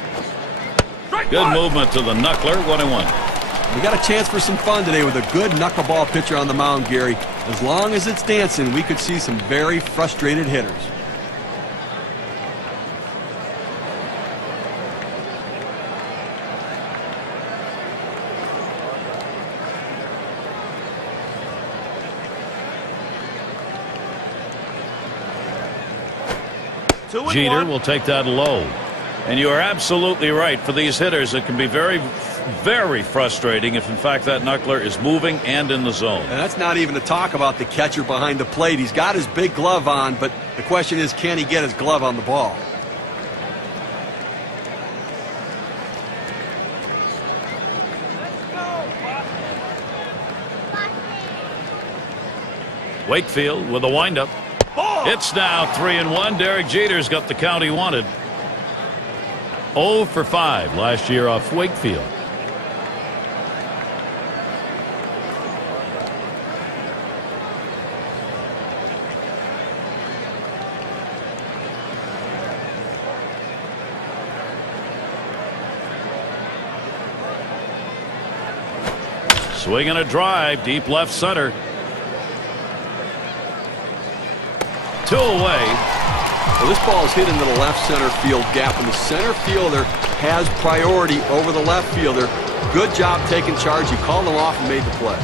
Good movement to the knuckler. 1-1. We got a chance for some fun today with a good knuckleball pitcher on the mound, Gary. As long as it's dancing, we could see some very frustrated hitters. Jeter will take that low. And you are absolutely right. For these hitters, it can be very, very frustrating if, in fact, that knuckler is moving and in the zone. And that's not even to talk about the catcher behind the plate. He's got his big glove on, but the question is, can he get his glove on the ball? Wakefield with a windup. It's now 3-1. Derek Jeter's got the count he wanted. 0 for 5 last year off Wakefield. Swinging a drive, deep left center. 2 away. Well, this ball is hit into the left center field gap, and the center fielder has priority over the left fielder. Good job taking charge. He called him off and made the play.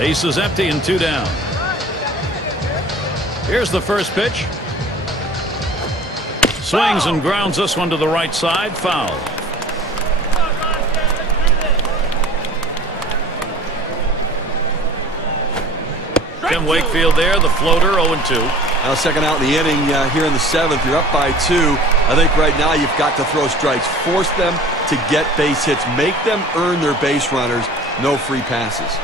Base is empty and 2 down. Here's the first pitch. Swings and grounds this one to the right side. Foul. Tim Wakefield there, the floater, 0-2. Now second out in the inning here in the 7th. You're up by 2. I think right now you've got to throw strikes. Force them to get base hits. Make them earn their base runners. No free passes.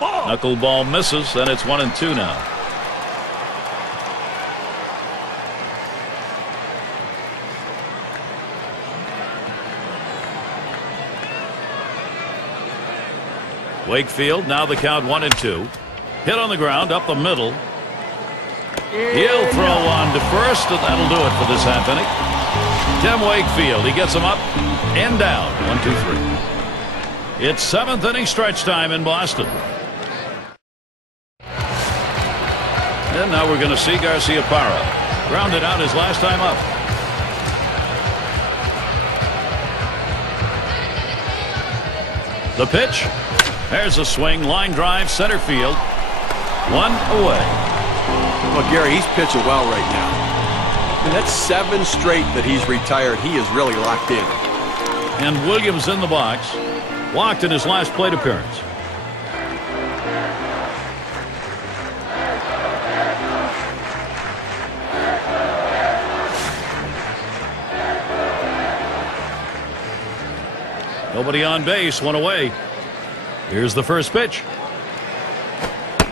Knuckleball misses, and it's 1-2 now. Wakefield, now the count 1-2. Hit on the ground, up the middle. He'll throw on to first, and that'll do it for this half inning. Tim Wakefield, he gets him up and down. 1-2-3. It's 7th inning stretch time in Boston. And now we're going to see Garciaparra. Grounded out his last time up. The pitch. There's a swing, line drive, center field. 1 away. Well, Gary, he's pitching well right now. And that's 7 straight that he's retired. He is really locked in. And Williams in the box. Walked in his last plate appearance. Nobody on base, 1 away. Here's the first pitch.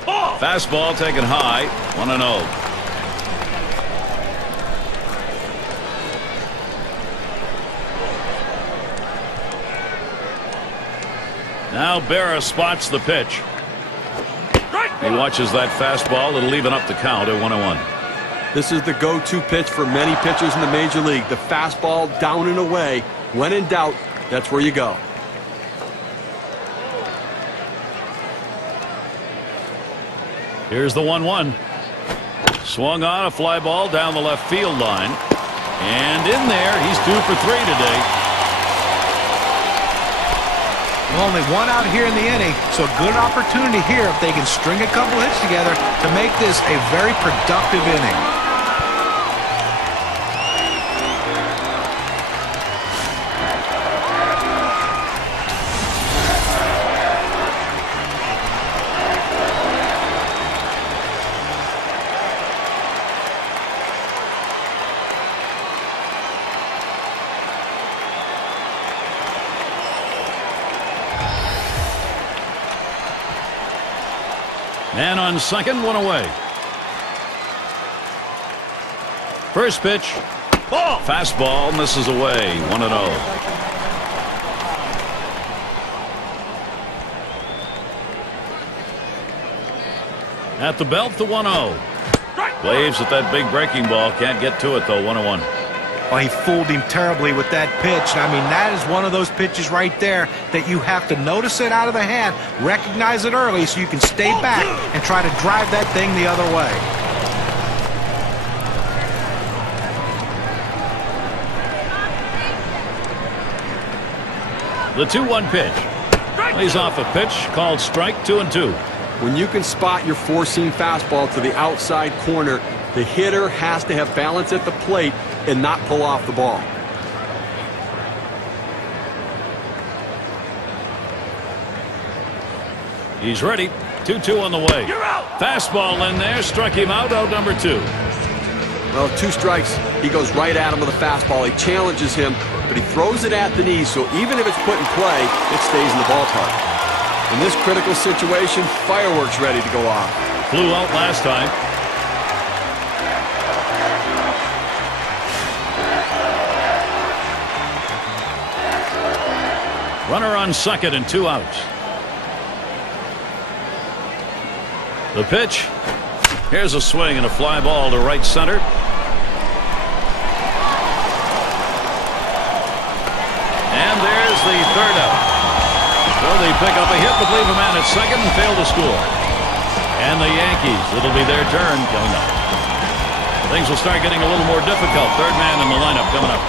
Fastball taken high, 1-0. Now Berra spots the pitch. He watches that fastball. It'll even up the count at 1-1. This is the go-to pitch for many pitchers in the major league. The fastball down and away. When in doubt, that's where you go. Here's the 1-1. Swung on, a fly ball down the left field line. And in there, he's 2 for 3 today. Only 1 out here in the inning, so a good opportunity here if they can string a couple hits together to make this a very productive inning. Man on second, 1 away. First pitch. Ball. Fastball misses away. 1-0. At the belt, the 1-0. Waves at that big breaking ball. Can't get to it, though. 1-1. Well, he fooled him terribly with that pitch. I mean, that is one of those pitches right there that you have to notice it out of the hand, recognize it early so you can stay back and try to drive that thing the other way. The 2-1 pitch. Lays off a pitch called strike, 2-2. When you can spot your four-seam fastball to the outside corner, the hitter has to have balance at the plate and not pull off the ball. He's ready. 2-2 on the way. Fastball in there. Struck him out. Out number 2. Well, 2 strikes. He goes right at him with a fastball. He challenges him, but he throws it at the knees, so even if it's put in play, it stays in the ballpark. In this critical situation, fireworks ready to go off. Flew out last time. Runner on second and 2 outs. The pitch. Here's a swing and a fly ball to right center. And there's the 3rd out. So they pick up a hit but leave a man at second and fail to score. And the Yankees, it'll be their turn coming up. Things will start getting a little more difficult. 3rd man in the lineup coming up.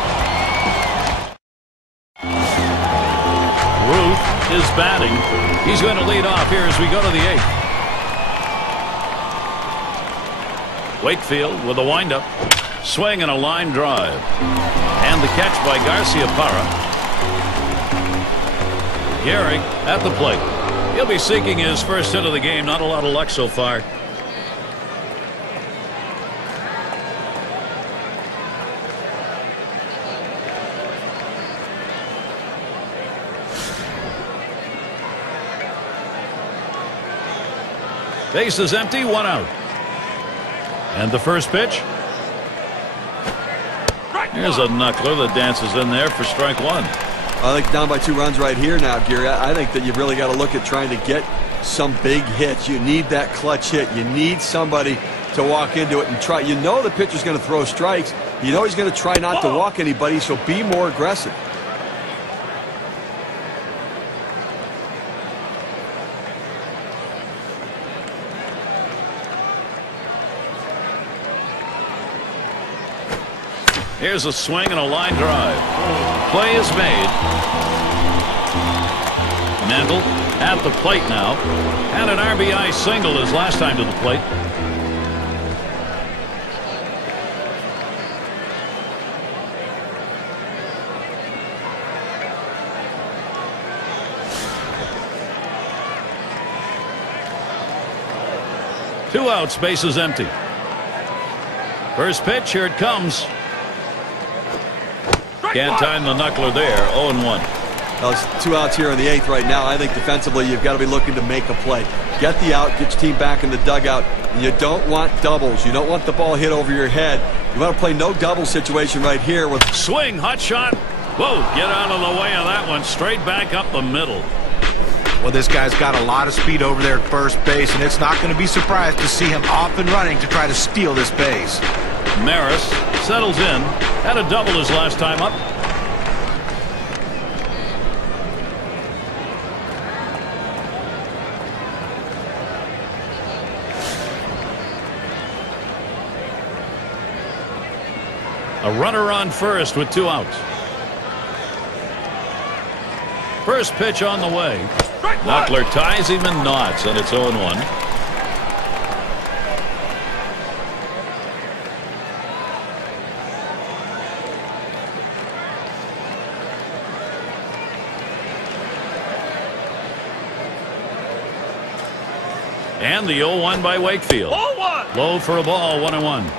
Ruth is batting. He's going to lead off here as we go to the 8th. Wakefield with a windup. Swing and a line drive. And the catch by Garcia-Parra. Gehrig at the plate. He'll be seeking his first hit of the game. Not a lot of luck so far. Base is empty, 1 out. And the first pitch. Here's a knuckler that dances in there for strike 1. I think down by 2 runs right here now, Gary. I think that you've really got to look at trying to get some big hits. You need that clutch hit. You need somebody to walk into it and try. You know the pitcher's going to throw strikes. You know he's going to try not to walk anybody, so be more aggressive. Here's a swing and a line drive. Play is made. Mantle at the plate now. Had an RBI single his last time to the plate. Two outs, bases empty. First pitch, here it comes. Can't time the knuckler there. 0-1. Well, it's 2 outs here in the 8th right now. I think defensively you've got to be looking to make a play. Get the out, get your team back in the dugout. And you don't want doubles. You don't want the ball hit over your head. You want to play no double situation right here. With swing, hot shot. Whoa, get out of the way of that one. Straight back up the middle. Well, this guy's got a lot of speed over there at first base, and it's not going to be surprised to see him off and running to try to steal this base. Maris settles in. Had a double his last time up. A runner on first with 2 outs. First pitch on the way. Knuckler ties him in knots, and it's 0-1. And the 0-1 by Wakefield. Low for a ball, 1-1.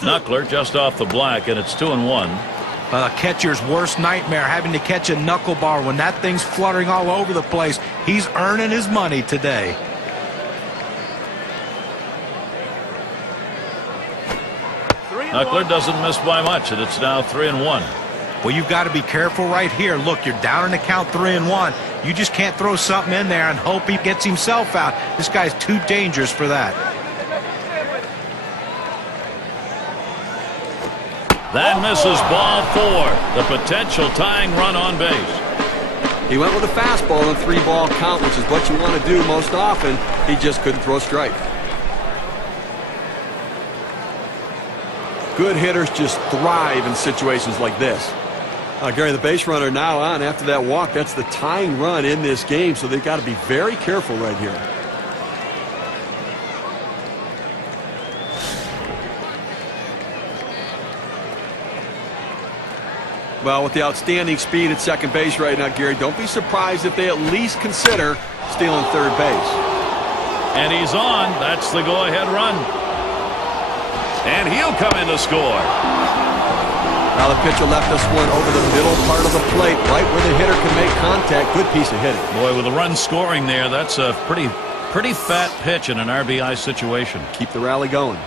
Knuckler just off the black, and it's 2-1. A catcher's worst nightmare, having to catch a knuckleball when that thing's fluttering all over the place. He's earning his money today. Knuckler doesn't miss by much, and it's now 3-1. Well, you've got to be careful right here. Look, you're down in the count 3-1. You just can't throw something in there and hope he gets himself out. This guy's too dangerous for that. That misses, ball 4. The potential tying run on base. He went with a fastball in a 3-ball count, which is what you want to do most often. He just couldn't throw a strike. Good hitters just thrive in situations like this. Gary, the base runner now on after that walk. That's the tying run in this game, so they've got to be very careful right here. Well, with the outstanding speed at second base right now, Gary, don't be surprised if they at least consider stealing third base. And he's on. That's the go-ahead run. And he'll come in to score. Now the pitcher left this one over the middle part of the plate, right where the hitter can make contact. Good piece of hitting. Boy, with a run scoring there, that's a pretty fat pitch in an RBI situation. Keep the rally going.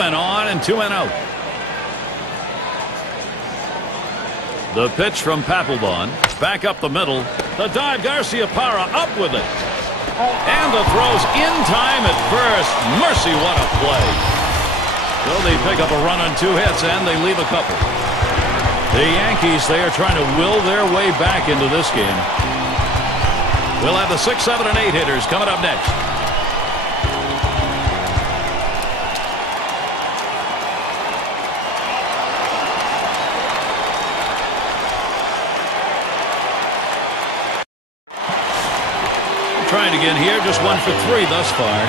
men on and 2 men out. The pitch from Papelbon. Back up the middle. The dive. Garcia-Parra up with it. And the throw's in time at first. Mercy, what a play. So they pick up a run on 2 hits, and they leave a couple. The Yankees, they are trying to will their way back into this game. We'll have the 6, 7, and 8 hitters coming up next. Trying again here, just 1 for 3 thus far.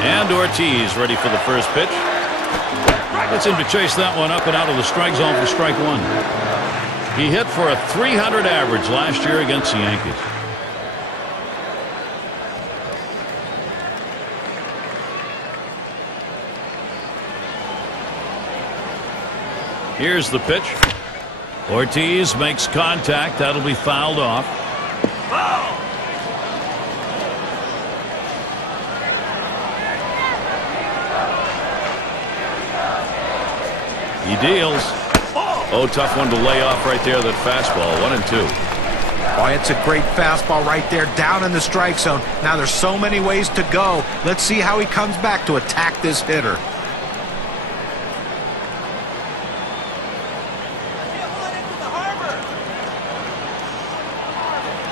And Ortiz ready for the first pitch. Gets him to chase that one up and out of the strike zone for strike 1. He hit for a .300 average last year against the Yankees. Here's the pitch. Ortiz makes contact. That'll be fouled off. Foul! He deals. Oh, tough one to lay off right there. That fastball. 1 and 2. Oh, it's a great fastball right there down in the strike zone. Now there's so many ways to go. Let's see how he comes back to attack this hitter.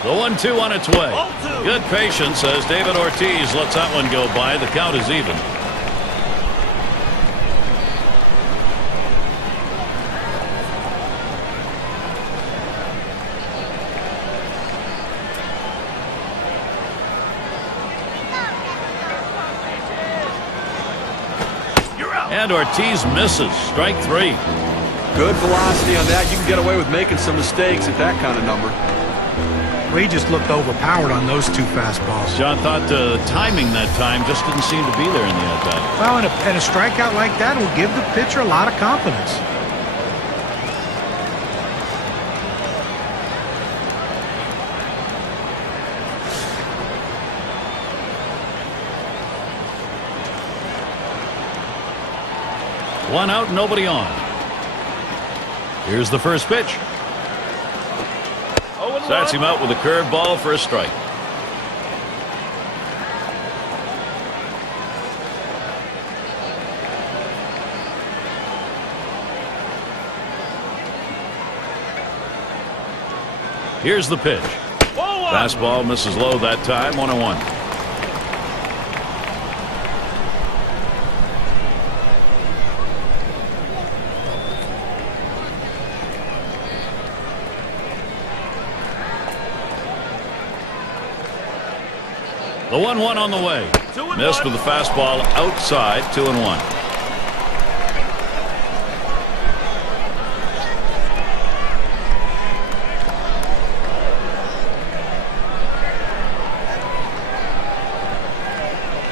The 1-2 on its way. Good patience as David Ortiz lets that one go by. The count is even. And Ortiz misses. Strike 3. Good velocity on that. You can get away with making some mistakes at that kind of number. He just looked overpowered on those 2 fastballs. John thought timing that time just didn't seem to be there in the at-bat. Well, and a strikeout like that will give the pitcher a lot of confidence. One out, nobody on. Here's the first pitch. Starts him out with a curveball for a strike. Here's the pitch. Fastball misses low that time. 1-1. The 1-1 on the way. Missed with the fastball outside. 2-1.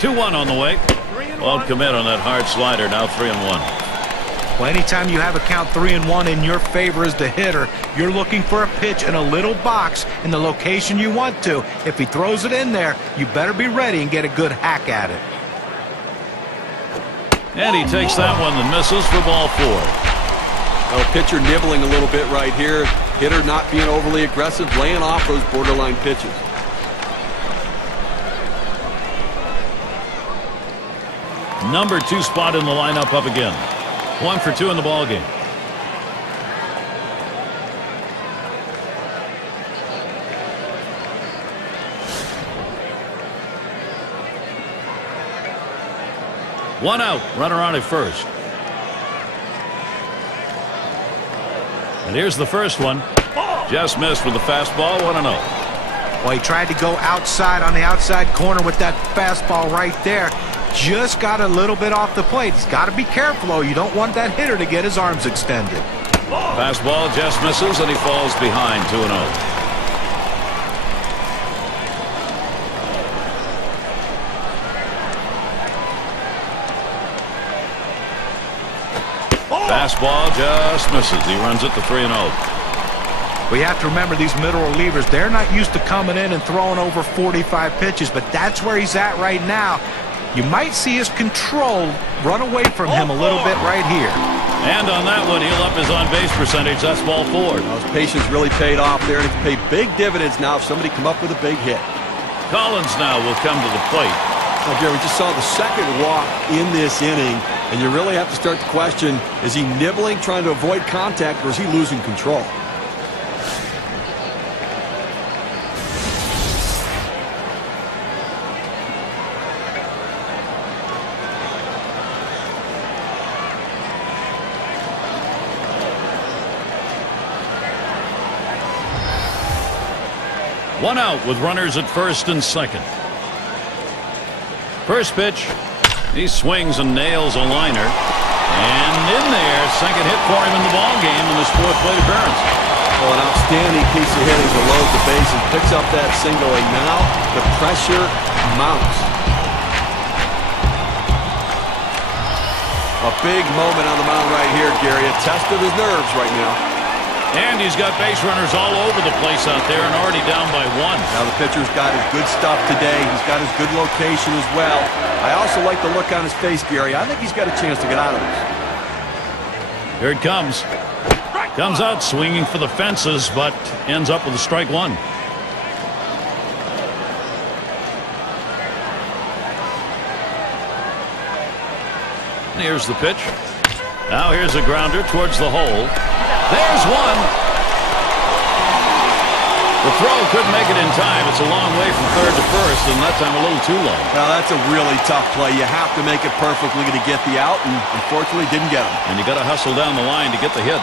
Two-1 on the way. Won't commit on that hard slider. Now 3-1. Well, anytime you have a count 3-1 in your favor as the hitter, you're looking for a pitch in a little box in the location you want to. If he throws it in there, you better be ready and get a good hack at it. And he takes that one and misses for ball 4. Well, pitcher nibbling a little bit right here. Hitter not being overly aggressive, laying off those borderline pitches. Number 2 spot in the lineup up again. 1 for 2 in the ball game. One out. Runner on at first. And here's the first one. Just missed with the fastball. 1-0. Well, he tried to go outside on the outside corner with that fastball right there. Just got a little bit off the plate. He's got to be careful, though. You don't want that hitter to get his arms extended. Fastball just misses, and he falls behind. 2-0. Fastball just misses. He runs it to 3-0. We have to remember these middle relievers, they're not used to coming in and throwing over 45 pitches, but that's where he's at right now. You might see his control run away from him a little bit right here. And on that one, he'll up his on-base percentage. That's ball 4. His patience really paid off there, and it's paid big dividends now if somebody come up with a big hit. Collins now will come to the plate. Well, Gary, we just saw the second walk in this inning, and you really have to start to question, is he nibbling, trying to avoid contact, or is he losing control? One out with runners at first and second. First pitch, he swings and nails a liner. And in there, second hit for him in the ball game in his 4th plate appearance. Well, an outstanding piece of hitting to load the base and picks up that single, and now the pressure mounts. A big moment on the mound right here, Gary. A test of his nerves right now. And he's got base runners all over the place out there and already down by 1. Now the pitcher's got his good stuff today. He's got his good location as well. I also like the look on his face, Gary. I think he's got a chance to get out of this. Here it comes. Comes out swinging for the fences, but ends up with a strike 1. Here's the pitch. Now here's a grounder towards the hole. There's one. The throw couldn't make it in time. It's a long way from third to first, and that time a little too long. Now that's a really tough play. You have to make it perfectly to get the out, and unfortunately didn't get him. And you got to hustle down the line to get the hit.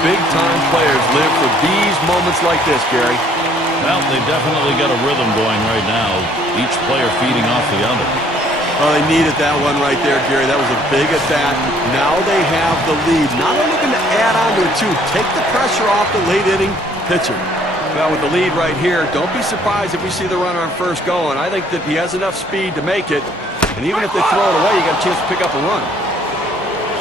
Big-time players live for these moments like this, Gary. Well, they definitely got a rhythm going right now. Each player feeding off the other. Oh, they needed that one right there, Gary. That was a big at-bat. Now they have the lead. Now they're looking to add on to it, too. Take the pressure off the late-inning pitcher. Well, with the lead right here, don't be surprised if we see the runner on first going. I think that he has enough speed to make it. And even if they throw it away, you got a chance to pick up a run.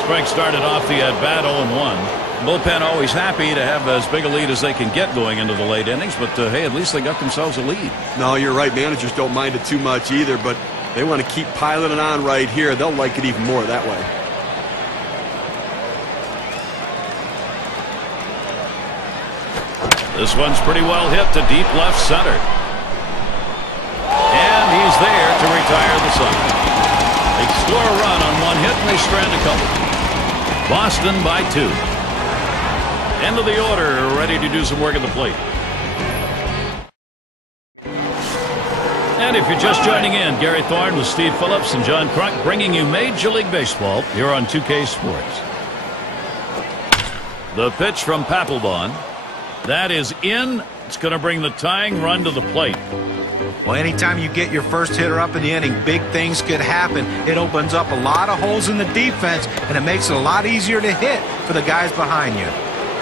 Strike started off the at-bat 0-1. Bullpen always happy to have as big a lead as they can get going into the late innings, but hey, at least they got themselves a lead. No, you're right. Managers don't mind it too much either, but they want to keep piling it on right here. They'll like it even more that way. This one's pretty well hit to deep left center. And he's there to retire the side. They score a run on one hit and they strand a couple. Boston by 2. End of the order, ready to do some work at the plate. And if you're just joining in, Gary Thorne with Steve Phillips and John Crunk bringing you Major League Baseball here on 2K Sports. The pitch from Papelbon. That is in. It's going to bring the tying run to the plate. Well, anytime you get your first hitter up in the inning, big things could happen. It opens up a lot of holes in the defense, and it makes it a lot easier to hit for the guys behind you.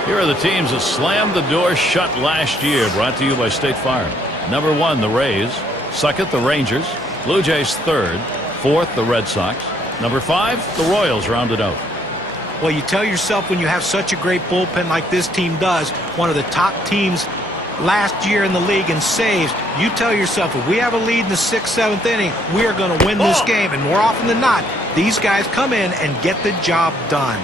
Here are the teams that slammed the door shut last year, brought to you by State Farm. Number 1, the Rays. Second, the Rangers. Blue Jays third. Fourth, the Red Sox. Number 5, the Royals rounded out. Well, you tell yourself when you have such a great bullpen like this team does, one of the top teams last year in the league in saves, you tell yourself if we have a lead in the 6th, 7th inning, we are going to win this game. And more often than not, these guys come in and get the job done.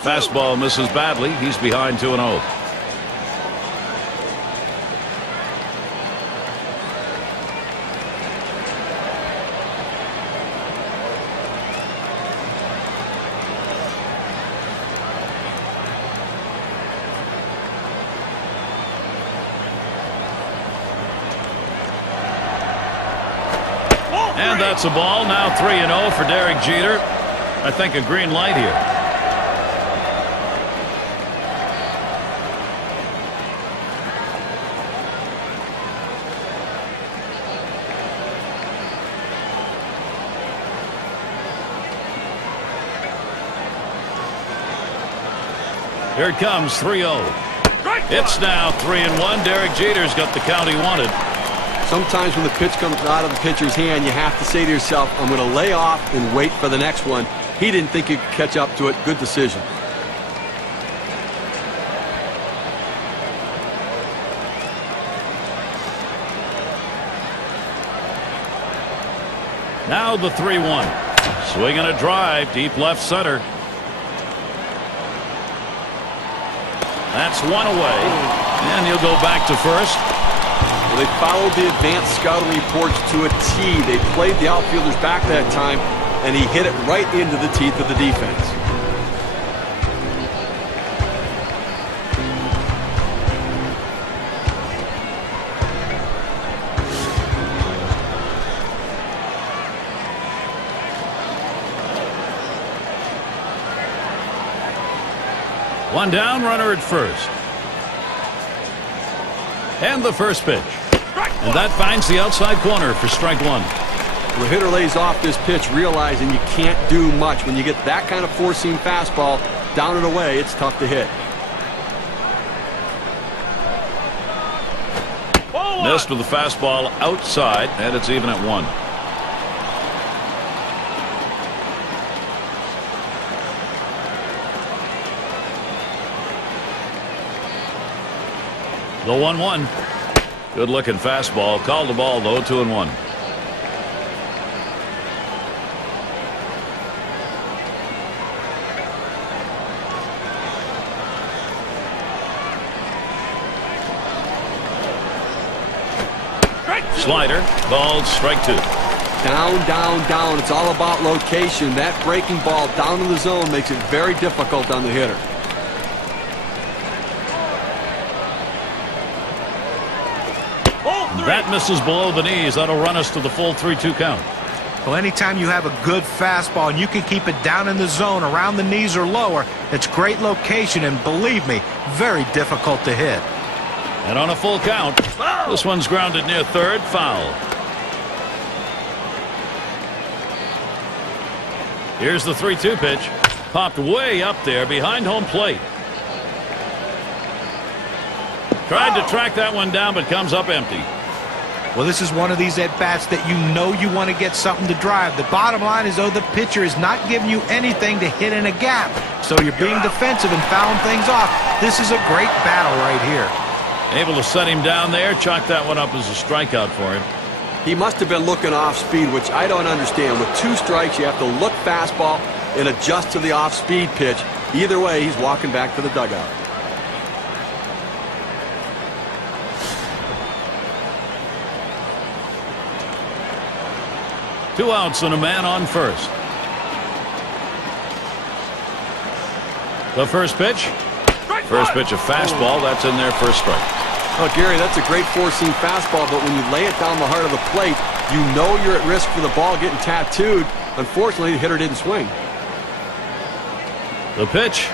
Fastball misses badly. He's behind 2-0. And that's a ball. Now 3-0 for Derek Jeter. I think a green light here. Here it comes, 3-0. It's now 3-1. Derek Jeter's got the count he wanted. Sometimes when the pitch comes out of the pitcher's hand, you have to say to yourself, I'm going to lay off and wait for the next one. He didn't think he could catch up to it. Good decision. Now the 3-1. Swing and a drive, deep left center. That's one away. And he'll go back to first. Well, they followed the advanced scouting reports to a T. They played the outfielders back that time, and he hit it right into the teeth of the defense. One down, runner at first. And the first pitch. And that finds the outside corner for strike one. The hitter lays off this pitch, realizing you can't do much. When you get that kind of four-seam fastball down and away, it's tough to hit. Missed with the fastball outside, and it's even at one. The 1-1. Good looking fastball. Called the ball though. 2-1. Slider. Ball, strike two. Down, down, down. It's all about location. That breaking ball down in the zone makes it very difficult on the hitter. That misses below the knees. That'll run us to the full 3-2 count. Well, anytime you have a good fastball and you can keep it down in the zone around the knees or lower, it's great location and, believe me, very difficult to hit. And on a full count, this one's grounded near third. Foul. Here's the 3-2 pitch. Popped way up there behind home plate. Tried to track that one down, but comes up empty. Well, this is one of these at-bats that you know you want to get something to drive. The bottom line is, though, the pitcher is not giving you anything to hit in a gap. So you're being defensive and fouling things off. This is a great battle right here. Able to set him down there. Chalk that one up as a strikeout for him. He must have been looking off speed, which I don't understand. With two strikes, you have to look fastball and adjust to the off-speed pitch. Either way, he's walking back to the dugout. Two outs and a man on first. The first pitch. First pitch, a fastball. That's in there for a strike. Oh, Gary, that's a great four-seam fastball, but when you lay it down the heart of the plate, you know you're at risk for the ball getting tattooed. Unfortunately, the hitter didn't swing. The pitch.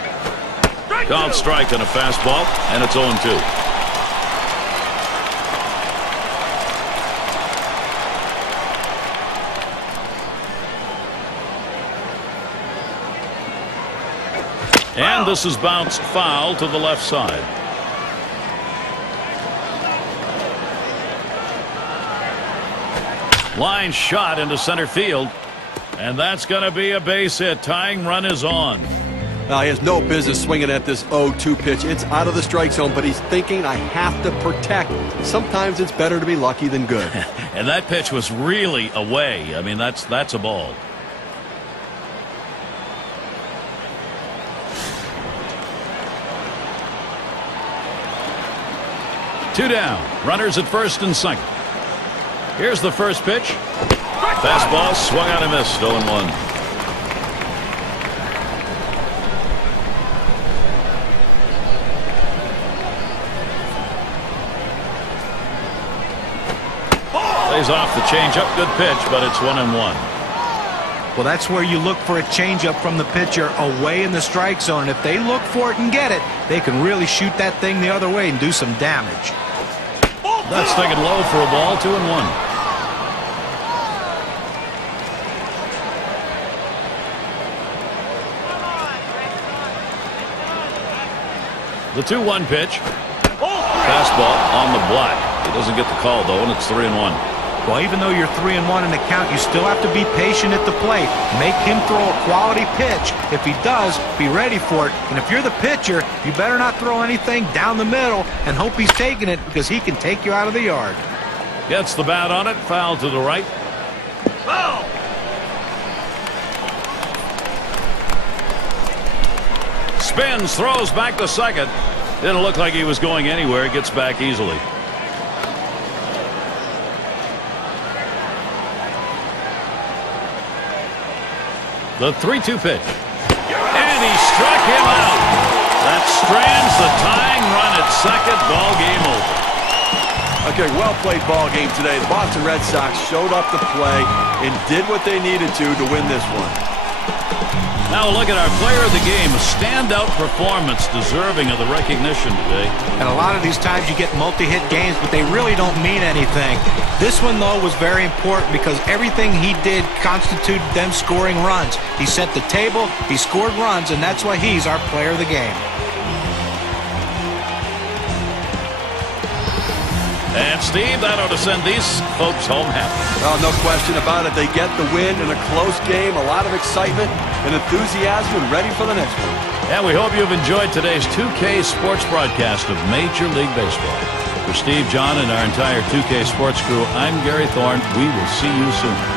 Called strike on a fastball, and it's 0-2. And this is bounced foul to the left side. Line shot into center field. And that's going to be a base hit. Tying run is on. Now, he has no business swinging at this 0-2 pitch. It's out of the strike zone, but he's thinking, I have to protect. Sometimes it's better to be lucky than good. And that pitch was really away. I mean, that's a ball. Two down. Runners at first and second. Here's the first pitch. Fastball swung out and missed. 0-1. Lays off the changeup. Good pitch, but it's 1-1. Well, that's where you look for a changeup from the pitcher away in the strike zone. And if they look for it and get it, they can really shoot that thing the other way and do some damage. That's taken low for a ball. 2-1. The 2-1 pitch. Fastball on the block. He doesn't get the call, though, and it's 3-1. Well, even though you're 3-1 in the count, you still have to be patient at the plate. Make him throw a quality pitch. If he does, be ready for it. And if you're the pitcher, you better not throw anything down the middle and hope he's taking it, because he can take you out of the yard. Gets the bat on it. Foul to the right. Foul! Spins, throws back to second. Didn't look like he was going anywhere. Gets back easily. The 3-2 pitch. And he struck him out. That strands the tying run at second. Ball game over. Okay, well-played ball game today. The Boston Red Sox showed up to play and did what they needed to win this one. Now look at our player of the game. A standout performance deserving of the recognition today. And a lot of these times you get multi-hit games, but they really don't mean anything. This one, though, was very important because everything he did constituted them scoring runs. He set the table, he scored runs, and that's why he's our player of the game. And Steve, that ought to send these folks home happy. Oh, no question about it. They get the win in a close game, a lot of excitement and enthusiasm, and ready for the next one. And we hope you've enjoyed today's 2K Sports broadcast of Major League Baseball. For Steve, John, and our entire 2K Sports crew, I'm Gary Thorne. We will see you soon.